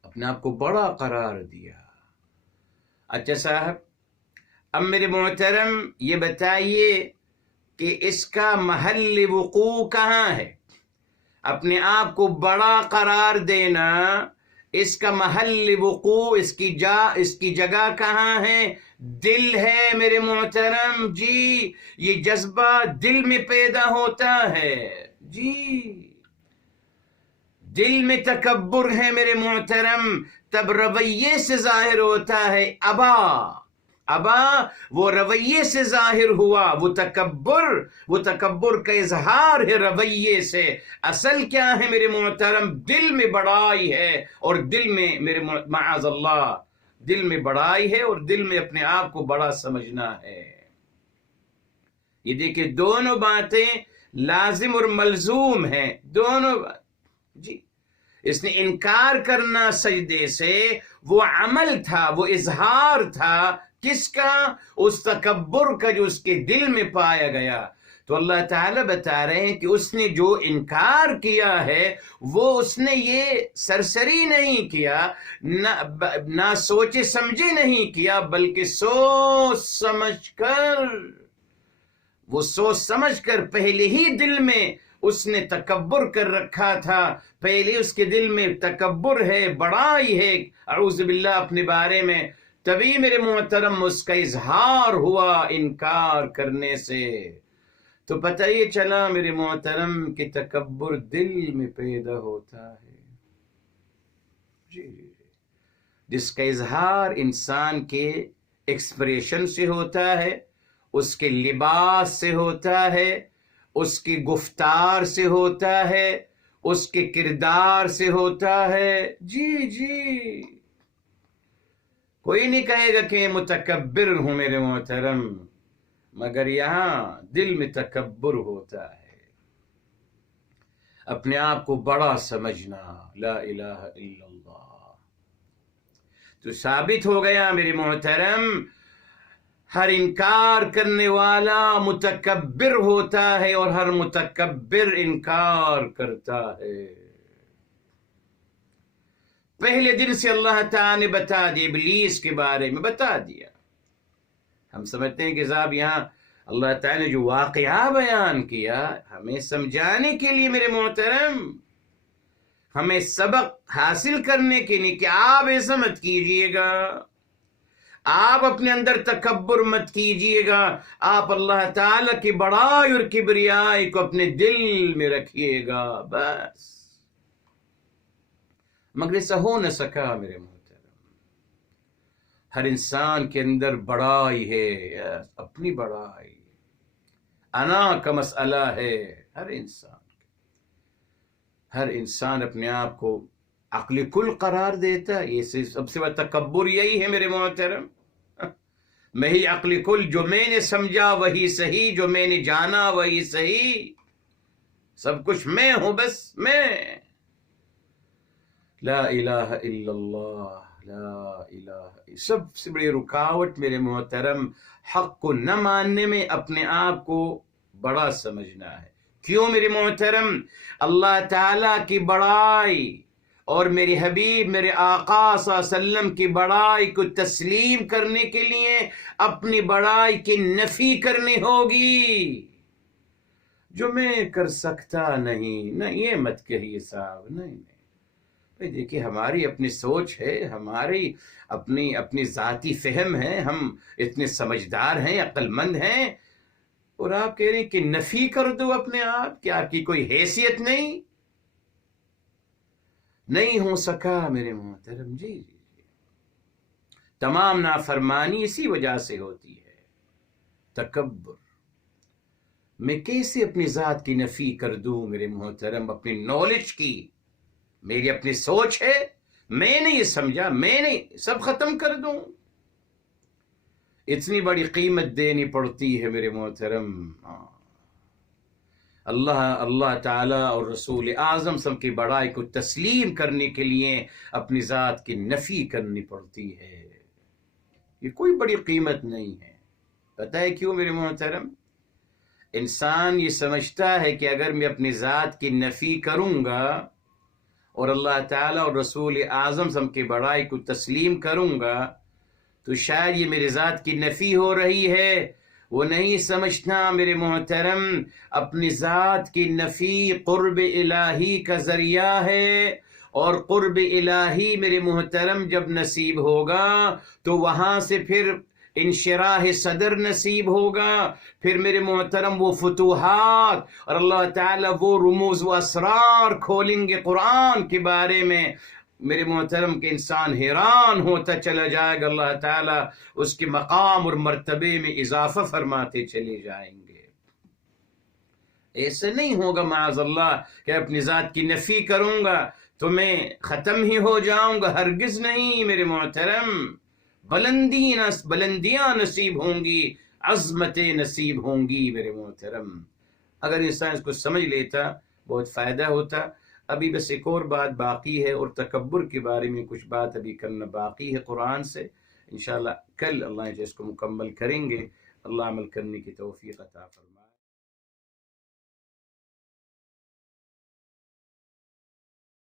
اپنے آپ کو بڑا قرار دیا. اچھا صاحب، اب میرے محترم یہ بتائیے کہ اس کا محل وقوع کہاں ہے؟ اپنے آپ کو بڑا قرار دینا، اس کا محل وقوع، اس کی جگہ کہاں ہے؟ دل ہے میرے محترم. جی یہ جذبہ دل میں پیدا ہوتا ہے. جی دل میں تکبر ہے میرے محترم، تب رویے سے ظاہر ہوتا ہے. ابا وہ رویے سے ظاہر ہوا، وہ تکبر کا اظہار ہے رویے سے. اصل کیا ہے میرے محترم؟ دل میں بڑائی ہے، اور دل میں میرے معاذ اللہ دل میں بڑائی ہے، اور دل میں اپنے آپ کو بڑا سمجھنا ہے. یہ دیکھیں دونوں باتیں لازم اور ملزوم ہیں، دونوں بات. جی اس نے انکار کرنا سجدے سے، وہ عمل تھا، وہ اظہار تھا کس کا؟ اس تکبر کا جو اس کے دل میں پایا گیا. تو اللہ تعالیٰ بتا رہے ہیں کہ اس نے جو انکار کیا ہے وہ اس نے یہ سرسری نہیں کیا، نہ سوچے سمجھے نہیں کیا، بلکہ سوچ سمجھ کر پہلے ہی دل میں اس نے تکبر کر رکھا تھا. پہلے اس کے دل میں تکبر ہے، بڑائی ہے اعوذ باللہ اپنے بارے میں. تبھی میرے محترم اس کا اظہار ہوا انکار کرنے سے. تو پتہ یہ چلا میرے محترم کہ تکبر دل میں پیدا ہوتا ہے، جی جی جی، جس کا اظہار انسان کے ایکسپریشن سے ہوتا ہے، اس کے لباس سے ہوتا ہے، اس کی گفتار سے ہوتا ہے، اس کے کردار سے ہوتا ہے، جی جی، کوئی نہیں کہے گا کہ متکبر ہوں میرے محترم، مگر یہاں دل میں تکبر ہوتا ہے، اپنے آپ کو بڑا سمجھنا، لا الہ الا اللہ، تو ثابت ہو گیا میرے محترم ہر انکار کرنے والا متکبر ہوتا ہے اور ہر متکبر انکار کرتا ہے۔ پہلے دن سے اللہ تعالیٰ نے بتا دیا، ابلیس کے بارے میں بتا دیا۔ ہم سمجھتے ہیں کہ صاحب یہاں اللہ تعالیٰ نے جو واقعہ بیان کیا ہمیں سمجھانے کے لیے میرے محترم، ہمیں سبق حاصل کرنے کے لیے کہ آپ ایسا مت کیجئے گا، آپ اپنے اندر تکبر مت کیجئے گا، آپ اللہ تعالیٰ کی بڑائی اور کبریائی کو اپنے دل میں رکھیے گا، بس۔ مگر ایسا ہو نہ سکا میرے محترم، ہر انسان کے اندر بڑائی ہے، اپنی بڑائی، انا کا مسئلہ ہے، ہر انسان اپنے آپ کو عقل کل قرار دیتا ہے، یہ سب سے بڑا تکبر یہی ہے میرے محترم، میں ہی عقل کل، جو میں نے سمجھا وہی صحیح، جو میں نے جانا وہی صحیح، سب کچھ میں ہوں، بس میں، لا الہ الا اللہ، لا الہ، سب سے بڑی رکاوٹ میرے محترم حق کو نہ ماننے میں اپنے آپ کو بڑا سمجھنا ہے۔ کیوں میرے محترم؟ اللہ تعالیٰ کی بڑائی اور میرے حبیب میرے آقا صلی اللہ علیہ وسلم کی بڑائی کو تسلیم کرنے کے لیے اپنی بڑائی کی نفی کرنی ہوگی، جو میں کر سکتا نہیں، نہیں یہ مت کہیے صاحب، نہیں نہیں، دیکھیے ہماری اپنی سوچ ہے، ہماری اپنی ذاتی فہم ہے، ہم اتنے سمجھدار ہیں، عقل مند ہیں، اور آپ کہہ رہے ہیں کہ نفی کر دو اپنے آپ، کہ آپ کی کوئی حیثیت نہیں ہو سکا میرے محترم، جی جی جی، تمام نافرمانی اسی وجہ سے ہوتی ہے، تکبر۔ میں کیسے اپنی ذات کی نفی کر دوں میرے محترم، اپنی نالج کی، میری اپنی سوچ ہے، میں نے یہ سمجھا، میں نے سب ختم کر دوں، اتنی بڑی قیمت دینی پڑتی ہے میرے محترم، اللہ تعالیٰ اور رسول اعظم سب کی بڑائی کو تسلیم کرنے کے لیے اپنی ذات کی نفی کرنی پڑتی ہے، یہ کوئی بڑی قیمت نہیں ہے۔ پتہ ہے کیوں میرے محترم؟ انسان یہ سمجھتا ہے کہ اگر میں اپنی ذات کی نفی کروں گا اور اللہ تعالیٰ اور رسول اعظم سب کی بڑائی کو تسلیم کروں گا تو شاید یہ میری ذات کی نفی ہو رہی ہے، وہ نہیں سمجھنا میرے محترم، اپنی ذات کی نفی قرب الہی کا ذریعہ ہے، اور قرب الہی میرے محترم جب نصیب ہوگا تو وہاں سے پھر انشراح صدر نصیب ہوگا، پھر میرے محترم وہ فتوحات اور اللہ تعالیٰ وہ رموز و اسرار کھولیں گے قرآن کے بارے میں، میرے محترم کے انسان حیران ہوتا چلا جائے گا، اللہ تعالیٰ اس کے مقام اور مرتبے میں اضافہ فرماتے چلے جائیں گے۔ ایسا نہیں ہوگا معاذ اللہ کہ اپنی ذات کی نفی کروں گا تو میں ختم ہی ہو جاؤں گا، ہرگز نہیں میرے محترم، بلندیاں نصیب ہوں گی، عظمتیں نصیب ہوں گی میرے محترم۔ اگر انسان اس کو سمجھ لیتا بہت فائدہ ہوتا۔ ابھی بس ایک اور بات باقی ہے، اور تکبر کے بارے میں کچھ بات ابھی کرنا باقی ہے قرآن سے، انشاءاللہ کل اللہ اس کو مکمل کریں گے۔ اللہ عمل کرنے کی توفیق عطا فرمائے۔